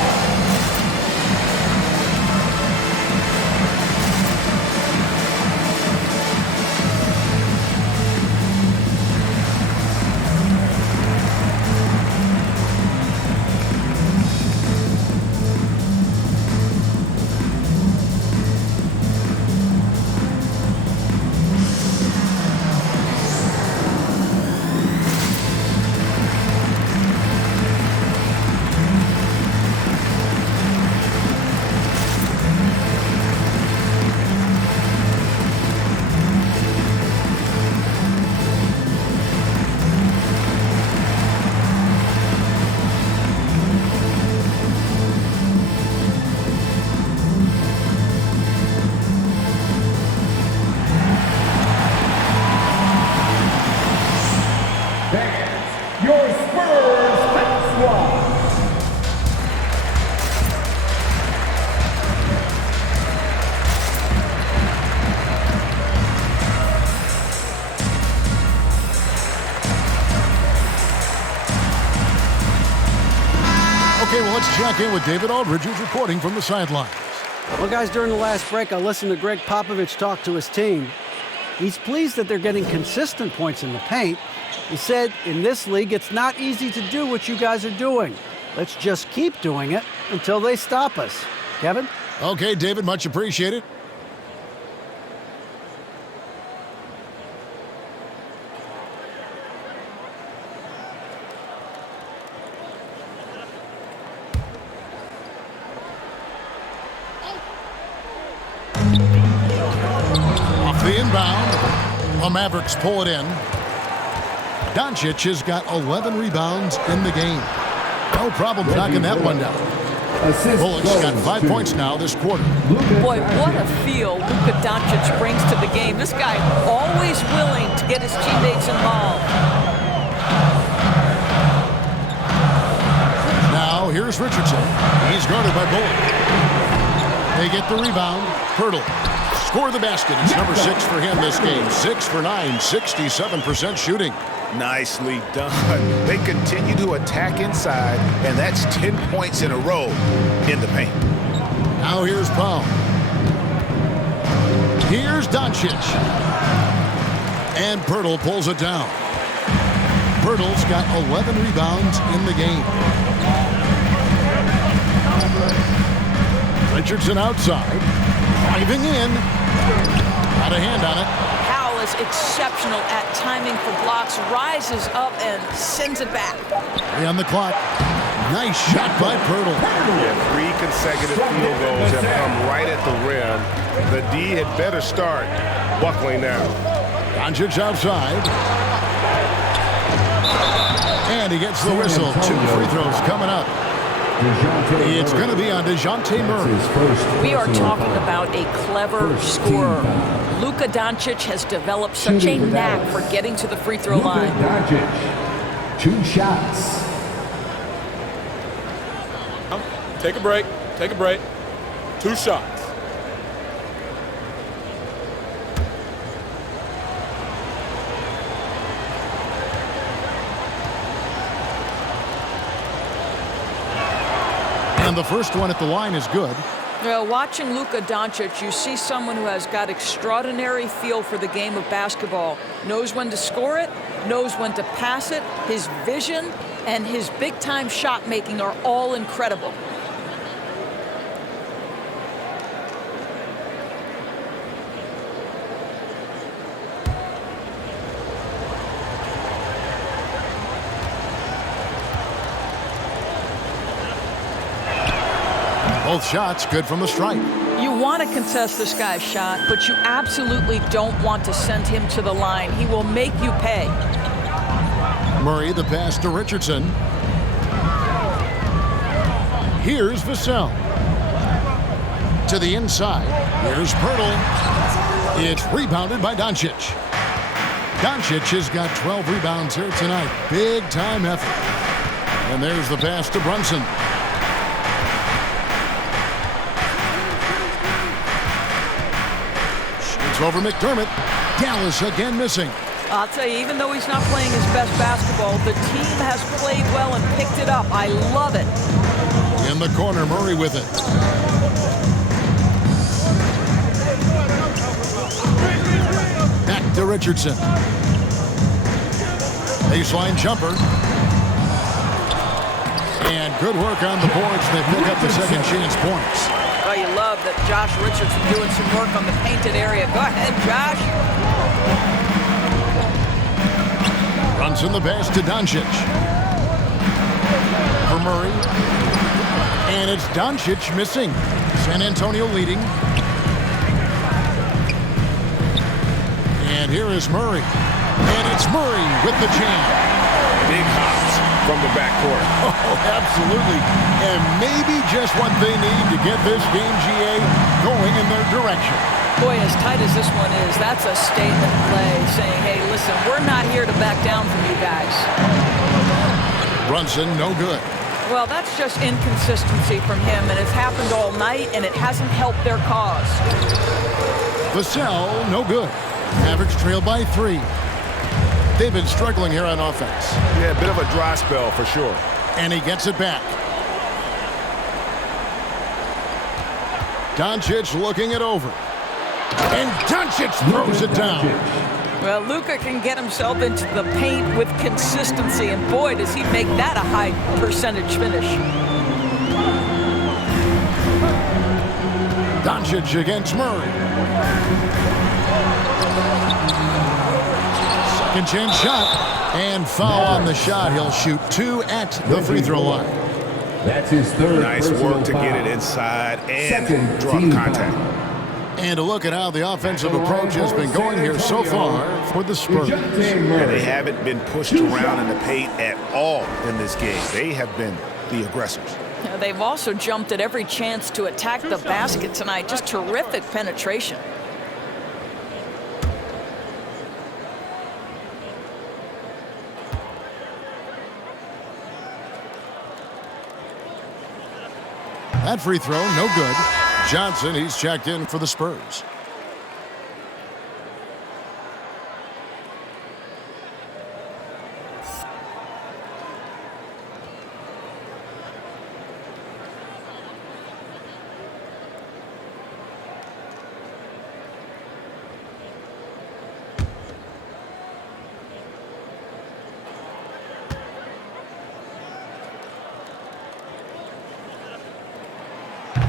Okay, well, let's check in with David Aldridge, who's reporting from the sidelines. Well, guys, during the last break, I listened to Greg Popovich talk to his team. He's pleased that they're getting consistent points in the paint. He said, in this league, it's not easy to do what you guys are doing. Let's just keep doing it until they stop us. Kevin? Okay, David, much appreciated. Off the inbound, the Mavericks pull it in. Doncic has got 11 rebounds in the game. No problem knocking that one down. Bullock's got 5 points now this quarter. Boy, what a feel Luka Doncic brings to the game. This guy always willing to get his teammates involved. Now here's Richardson. He's guarded by Bullock. They get the rebound. Pirtle. Score the basket. It's number 6 for him this game. 6 for 9, 67% shooting. Nicely done. They continue to attack inside, and that's 10 points in a row in the paint. Now here's Powell. Here's Doncic. And Pirtle pulls it down. Pirtle's got 11 rebounds in the game. Richardson outside. Driving in. Got a hand on it. Powell is exceptional at timing for blocks, rises up and sends it back. 3 on the clock. Nice shot by Pirtle. Yeah, 3 consecutive field goals have come right at the rim. The D had better start buckling now. Doncic outside. And he gets the whistle. 2 free throws coming up. It's going to be on DeJounte Murray. We are talking about a clever scorer. Luka Doncic has developed such a knack for getting to the free throw line. Doncic, 2 shots. Take a break. Take a break. 2 shots. And the first one at the line is good. Well, watching Luka Doncic, you see someone who has got extraordinary feel for the game of basketball. Knows when to score it, knows when to pass it. His vision and his big-time shot making are all incredible. Both shots good from the stripe. You want to contest this guy's shot, but you absolutely don't want to send him to the line. He will make you pay. Murray, the pass to Richardson. Here's Vassell. To the inside. Here's Pirtle. It's rebounded by Doncic. Doncic has got 12 rebounds here tonight. Big time effort. And there's the pass to Brunson. Over McDermott. Dallas again missing. I'll tell you, even though he's not playing his best basketball, the team has played well and picked it up. I love it. In the corner, Murray with it. Back to Richardson. Baseline jumper. And good work on the boards. They pick up the second chance points. Oh, you love that Josh Richardson doing some work on the painted area. Go ahead, Josh. Brunson the pass to Doncic. For Murray. And it's Doncic missing. San Antonio leading. And here is Murray. And it's Murray with the jam. Big hops from the backcourt. Oh, absolutely. And maybe just what they need to get this game, GA, going in their direction. Boy, as tight as this one is, that's a statement play saying, hey, listen, we're not here to back down from you guys. Brunson, no good. Well, that's just inconsistency from him, and it's happened all night, and it hasn't helped their cause. Vassell, no good. Mavericks trail by 3. They've been struggling here on offense. Yeah, a bit of a dry spell for sure. And he gets it back. Doncic looking it over. And Doncic throws it down. Well, Luka can get himself into the paint with consistency, and boy, does he make that a high percentage finish. Doncic against Murray. Second chance shot. And foul on the shot. He'll shoot 2 at the free throw line. That's his third. Nice work to get it inside and draw contact. And to look at how the offensive approach has been going here so far for the Spurs. Yeah, they haven't been pushed around in the paint at all in this game. They have been the aggressors. They've also jumped at every chance to attack the basket tonight. Just terrific penetration. That free throw, no good. Johnson, he's checked in for the Spurs.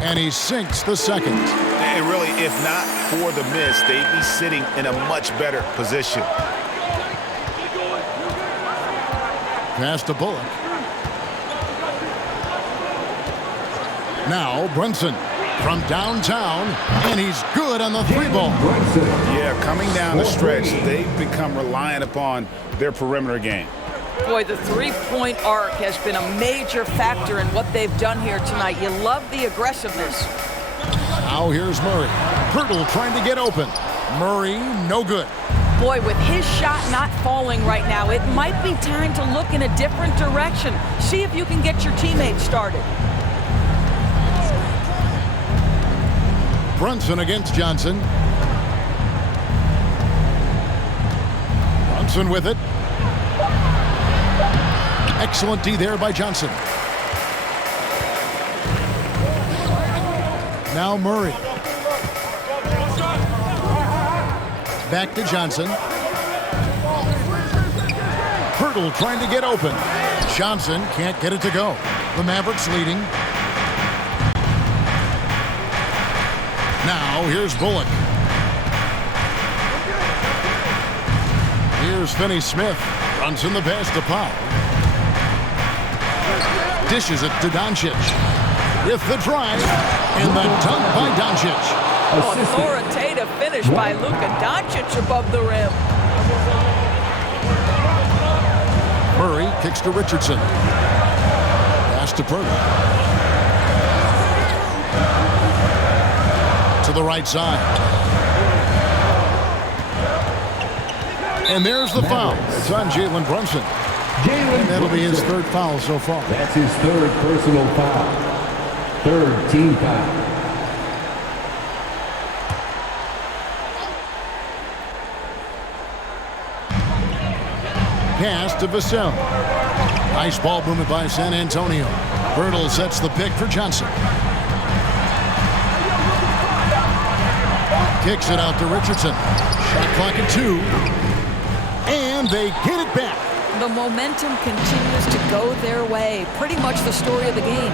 And he sinks the second. And really, if not for the miss, they'd be sitting in a much better position. Pass to Bullock. Now Brunson from downtown, and he's good on the three ball. Yeah, coming down the stretch, they've become reliant upon their perimeter game. Boy, the three-point arc has been a major factor in what they've done here tonight. You love the aggressiveness. Now here's Murray. Pirtle trying to get open. Murray, no good. Boy, with his shot not falling right now, it might be time to look in a different direction. See if you can get your teammates started. Brunson against Johnson. Brunson with it. Excellent D there by Johnson. Now Murray. Back to Johnson. Pirtle trying to get open. Johnson can't get it to go. The Mavericks leading. Now here's Bullock. Here's Finney-Smith. Runs in the pass to Powell. Dishes it to Doncic. With the drive. And the dunk by Doncic. Authoritative finish by Luka Doncic above the rim. Murray kicks to Richardson. Pass to Pirtle. To the right side. And there's the foul. It's on Jalen Brunson. And that'll be his third foul so far. That's his third personal foul. Third team foul. Pass to Vassell. Nice ball movement by San Antonio. Pirtle sets the pick for Johnson. Kicks it out to Richardson. Shot clock at 2. And they get it back. The momentum continues to go their way. Pretty much the story of the game.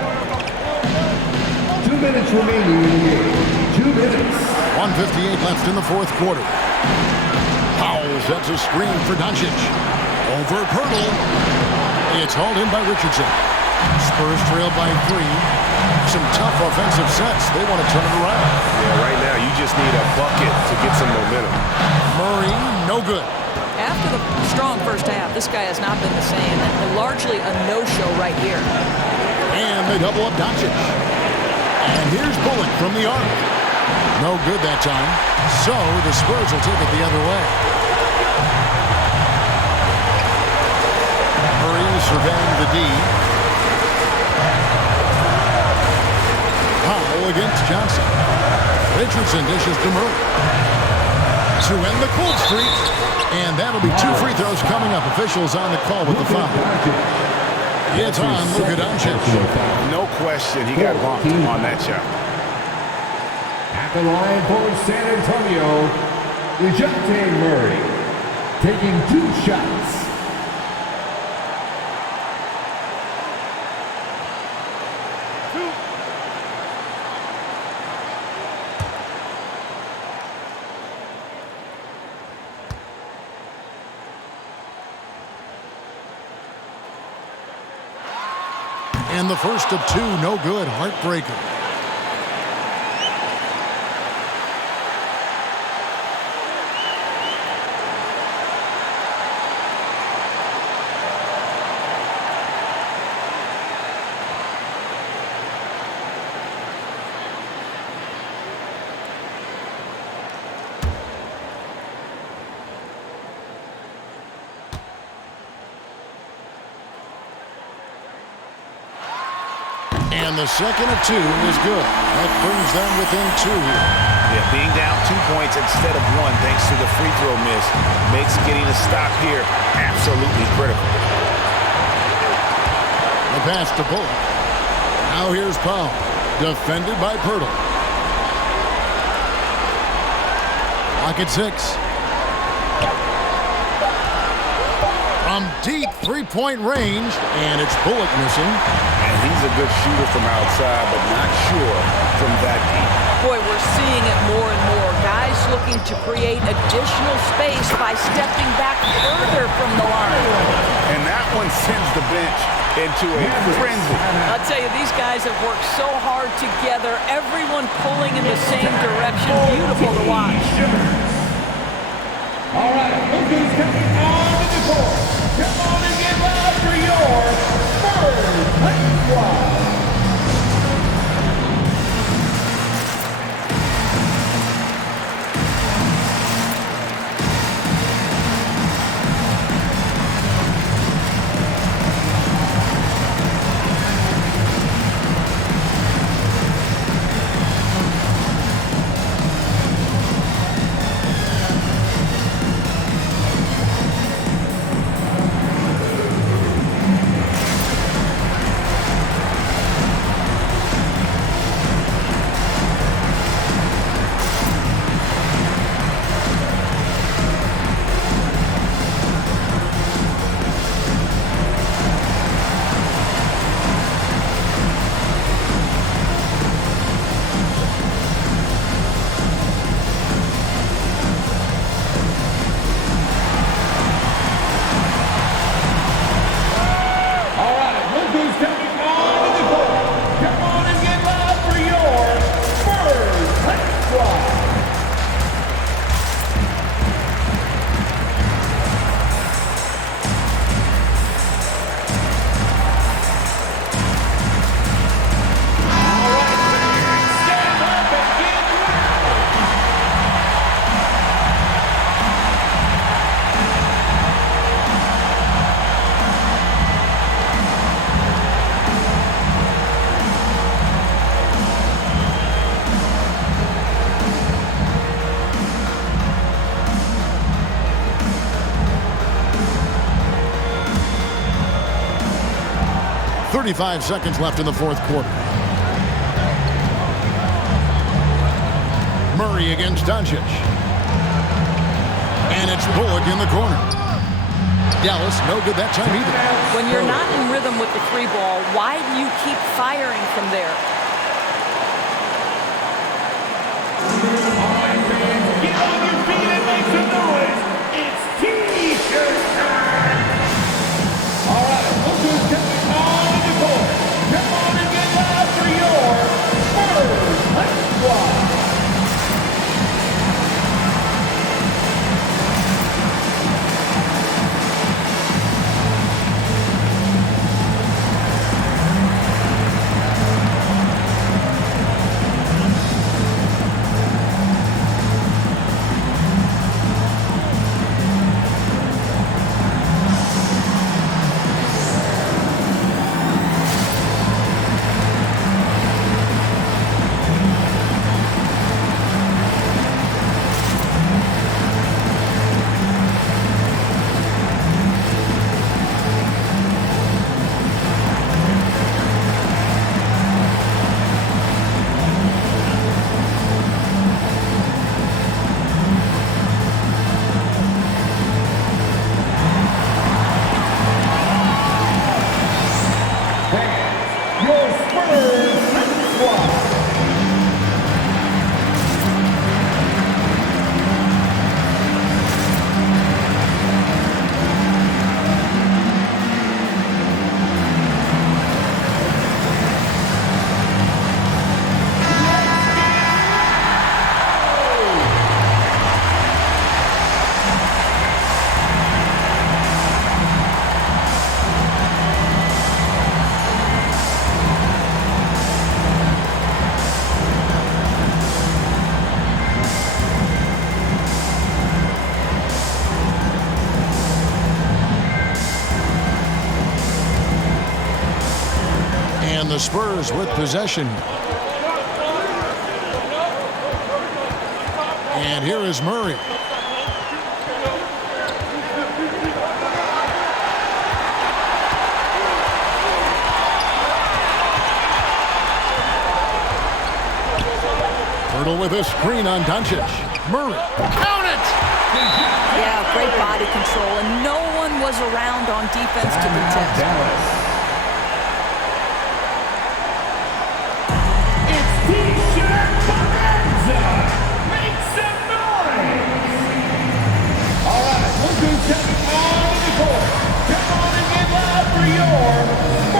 2 minutes remaining in the game. 2 minutes. 1:58 left in the fourth quarter. Powell sets a screen for Doncic. Over Pirtle. It's hauled in by Richardson. Spurs trail by 3. Some tough offensive sets. They want to turn it around. Yeah, right now you just need a bucket to get some momentum. Murray, no good. After the strong first half, this guy has not been the same, and largely a no-show right here. And they double up Doncic. And here's Bullock from the arc. No good that time. So the Spurs will take it the other way. Murray surveying the D. Powell against Johnson. Richardson dishes to Murray. To end the cold streak. And that'll be 2 free throws coming up. Officials on the call with the foul. It's on Luka Doncic. No question, he got bumped on that shot. At the line for San Antonio, DeJounte Murray taking 2 shots. And the first of 2, no good. Heartbreaker. And the second of 2 is good. That brings them within 2 here. Yeah, being down 2 points instead of 1 thanks to the free throw miss makes getting a stop here absolutely critical. The pass to Bullock. Now here's Powell. Defended by Pirtle. Clock at 6. From deep three-point range, and it's Bullock missing. And he's a good shooter from outside, but not sure from that deep. Boy, we're seeing it more and more. Guys looking to create additional space by stepping back further from the line. And that one sends the bench into a frenzy. I'll tell you, these guys have worked so hard together, everyone pulling in the same direction. Beautiful to watch. All right, look who's coming onto the court. Come on and get loud for your Spurs High Squad. .35 seconds left in the fourth quarter. Murray against Doncic. And it's Bullock in the corner. Dallas, no good that time either. When you're not in rhythm with the three ball, why do you keep firing from there? All right, fans, get on your feet and make some noise. It's T-shirt time. All right, look who's coming on the court. Come on and get loud for your Spurs High Squad. And the Spurs with possession. And here is Murray. Hurdle with a screen on Doncic. Murray. Count it! Yeah, great body control, and no one was around on defense to contest. Coming on the court. Come on and get loud for your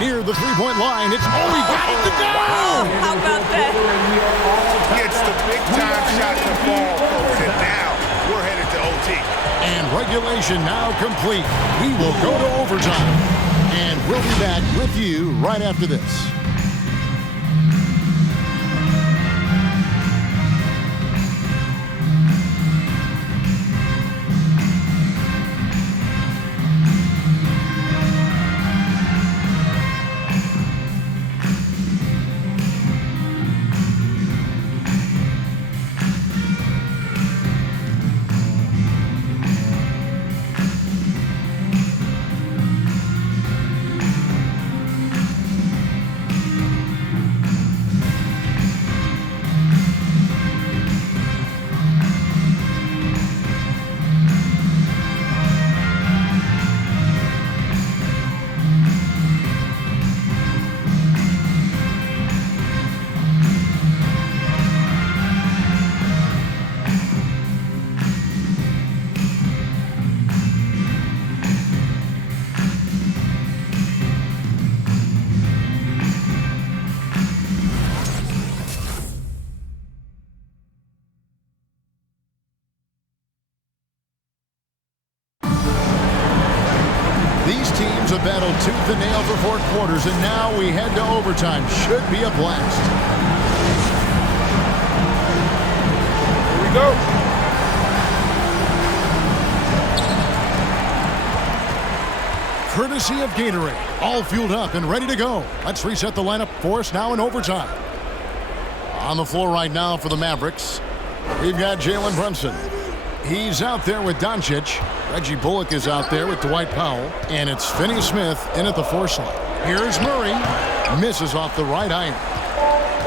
near the three-point line. It's he got it to go! How about that? Gets the big-time shot to fall, folks, and now we're headed to OT. And regulation now complete. We will go to overtime. And we'll be back with you right after this. These teams have battled tooth and nail for 4 quarters, and now we head to overtime. Should be a blast. Here we go. Courtesy of Gatorade, all fueled up and ready to go. Let's reset the lineup for us now in overtime. On the floor right now for the Mavericks, we've got Jalen Brunson. He's out there with Doncic. Reggie Bullock is out there with Dwight Powell. And it's Finney Smith in at the 4 slot. Here's Murray. Misses off the right iron.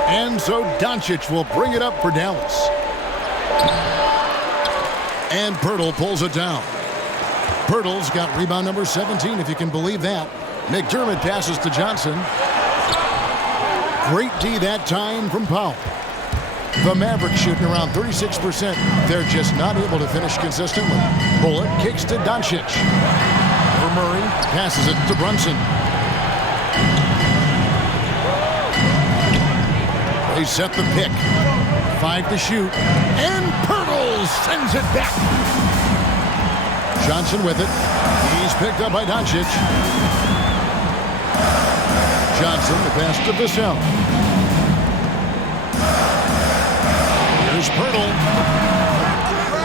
And so Doncic will bring it up for Dallas. And Pirtle pulls it down. Pirtle's got rebound number 17, if you can believe that. McDermott passes to Johnson. Great D that time from Powell. The Mavericks shooting around 36%. They're just not able to finish consistently. Bullock kicks to Doncic. For Murray, passes it to Brunson. They set the pick. 5 to shoot. And Pirtle sends it back. Johnson with it. He's picked up by Doncic. Johnson, the pass to Vassell. Here's Pirtle.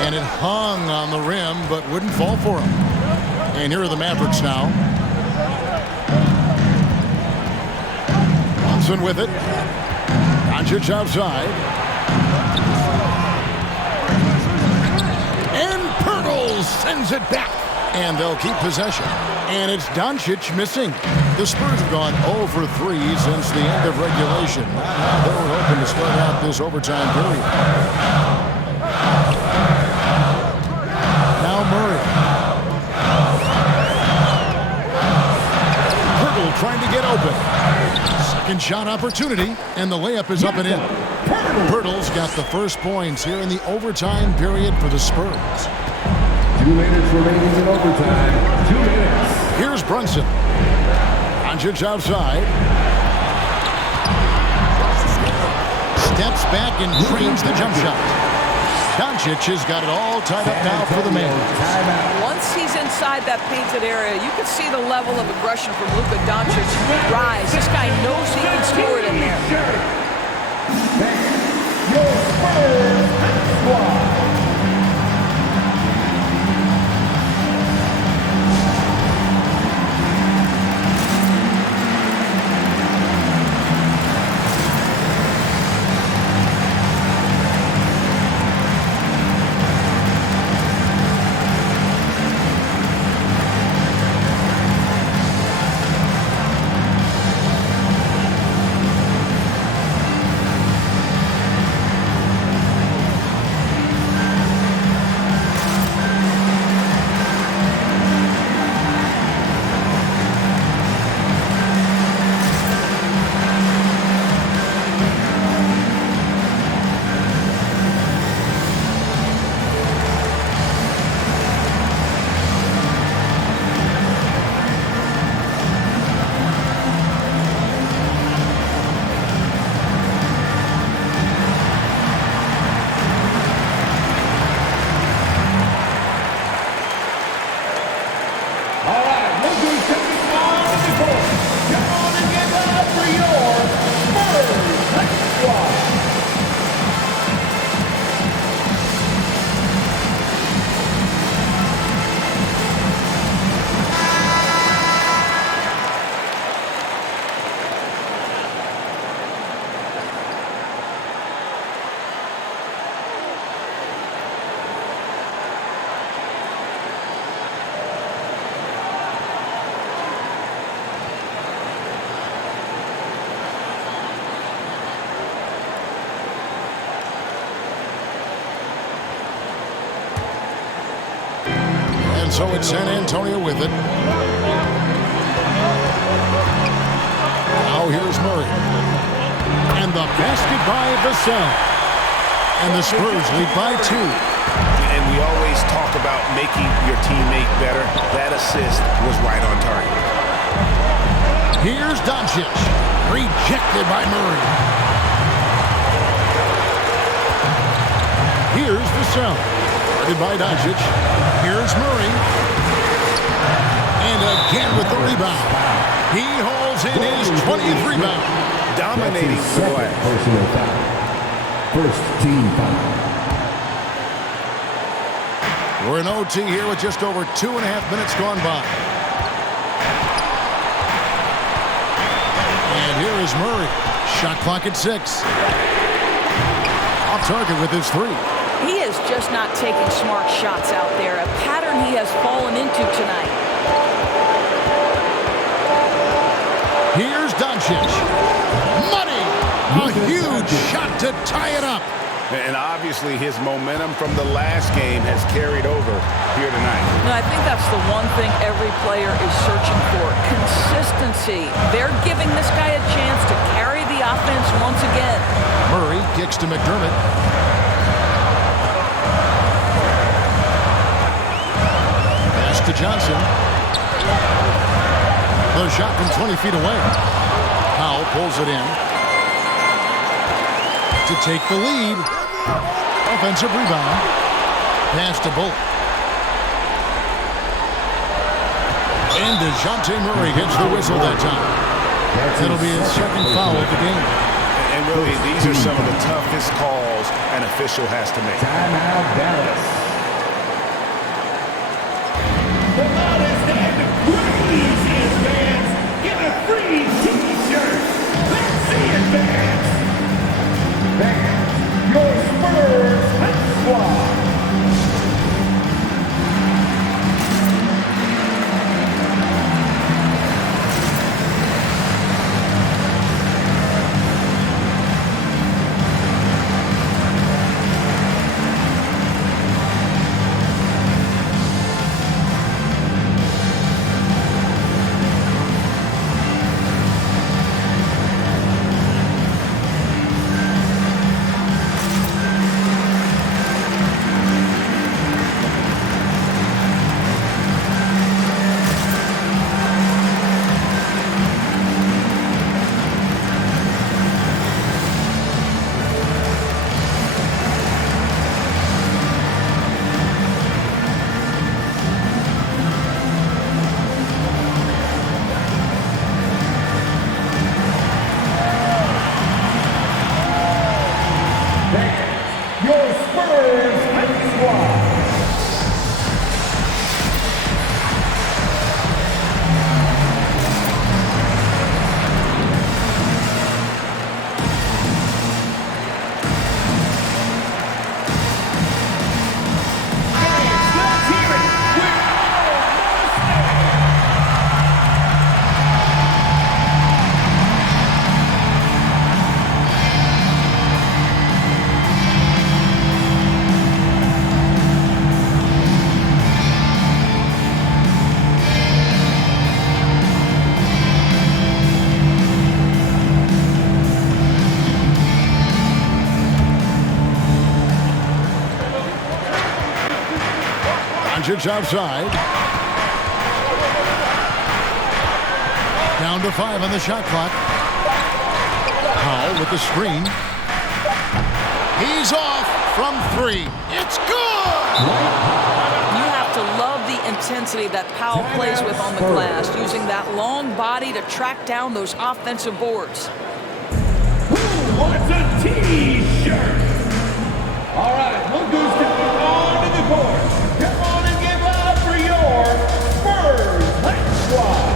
And it hung on the rim, but wouldn't fall for him. And here are the Mavericks now. Johnson with it. Doncic outside. And Pirtle sends it back. And they'll keep possession. And it's Doncic missing. The Spurs have gone 0 for 3 since the end of regulation. They were hoping to start out this overtime period. Now Murray. Pirtle trying to get open. Second shot opportunity, and the layup is up and in. Pirtle's got the first points here in the overtime period for the Spurs. 2 minutes remaining in overtime. 2 minutes. Here's Brunson. Doncic outside. Steps back and drains the jump shot. Doncic has got it all tied up now for the man. Once he's inside that painted area, you can see the level of aggression from Luka Doncic rise. This guy knows he can score it in there. Your Spurs squad. And so it's San Antonio with it. Now here's Murray. And the basket by Vassell. And the Spurs lead by 2. And we always talk about making your teammate better. That assist was right on target. Here's Doncic. Rejected by Murray. Here's Vassell. Guarded by Doncic. Here's Murray. And again with the rebound. He holds in his 20th rebound. Dominating the glass. Personal foul. First team foul. We're in OT here with just over 2.5 minutes gone by. And here is Murray. Shot clock at 6. Off target with his 3. He is just not taking smart shots out there, a pattern he has fallen into tonight. Here's Doncic. Money! A huge shot to tie it up. And obviously his momentum from the last game has carried over here tonight. No, I think that's the one thing every player is searching for. Consistency. They're giving this guy a chance to carry the offense once again. Murray kicks to McDermott. Pass to Johnson. The shot from 20 feet away. Powell pulls it in to take the lead. Offensive rebound. Pass to Bullock. And DeJounte Murray gets the whistle that time. That'll be his second foul of the game. And really, these are some of the toughest calls an official has to make. Timeout, Dallas. The loudest and craziest fans get a free t-shirt. Let's see it, fans. Fans, your Spurs squad. Doncic outside. Down to 5 on the shot clock. Powell with the screen. He's off from 3. It's good! You have to love the intensity that Powell plays with on the glass, using that long body to track down those offensive boards. Who wants a t-shirt? All right, look who's stepping onto the court. Come on and give up for your Spurs squad.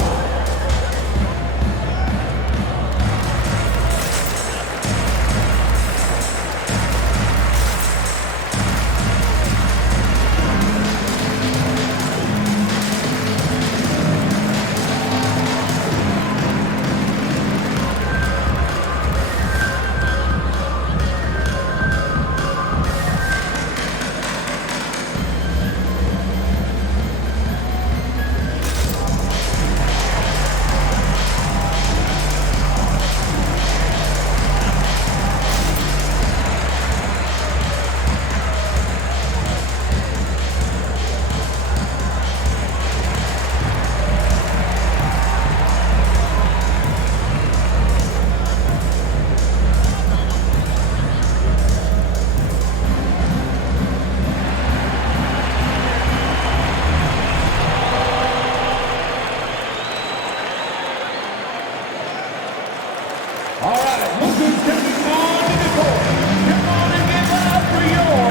right, look who's stepping onto the court. Come on and give it up for your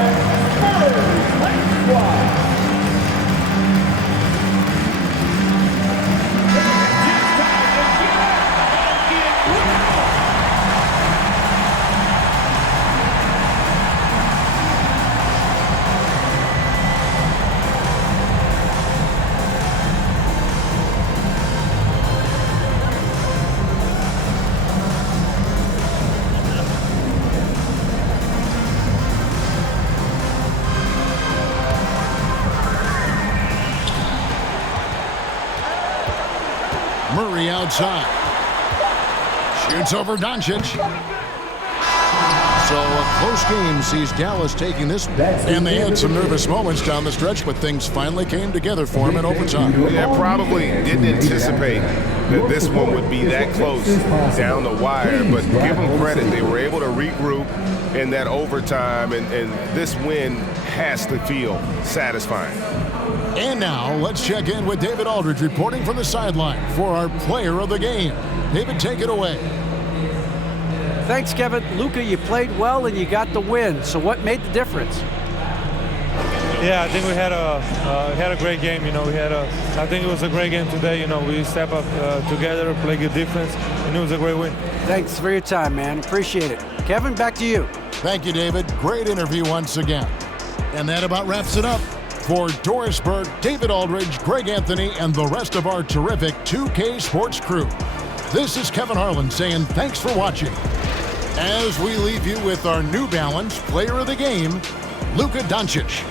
Spurs Light Squad. Murray outside. Shoots over Doncic. So a close game sees Dallas taking this. And they had some nervous moments down the stretch, but things finally came together for him in overtime. Yeah, probably didn't anticipate that this one would be that close down the wire, but give them credit. They were able to regroup in that overtime, and this win has to feel satisfying. And now, let's check in with David Aldridge reporting from the sideline for our player of the game. David, take it away. Thanks, Kevin. Luka, you played well and you got the win. So what made the difference? Yeah, I think we had a great game. I think it was a great game today. We step up together, play good defense, and it was a great win. Thanks for your time, man. Appreciate it. Kevin, back to you. Thank you, David. Great interview once again. And that about wraps it up. For Doris Burke, David Aldridge, Greg Anthony, and the rest of our terrific 2K Sports crew, this is Kevin Harlan saying thanks for watching. As we leave you with our New Balance Player of the Game, Luka Doncic.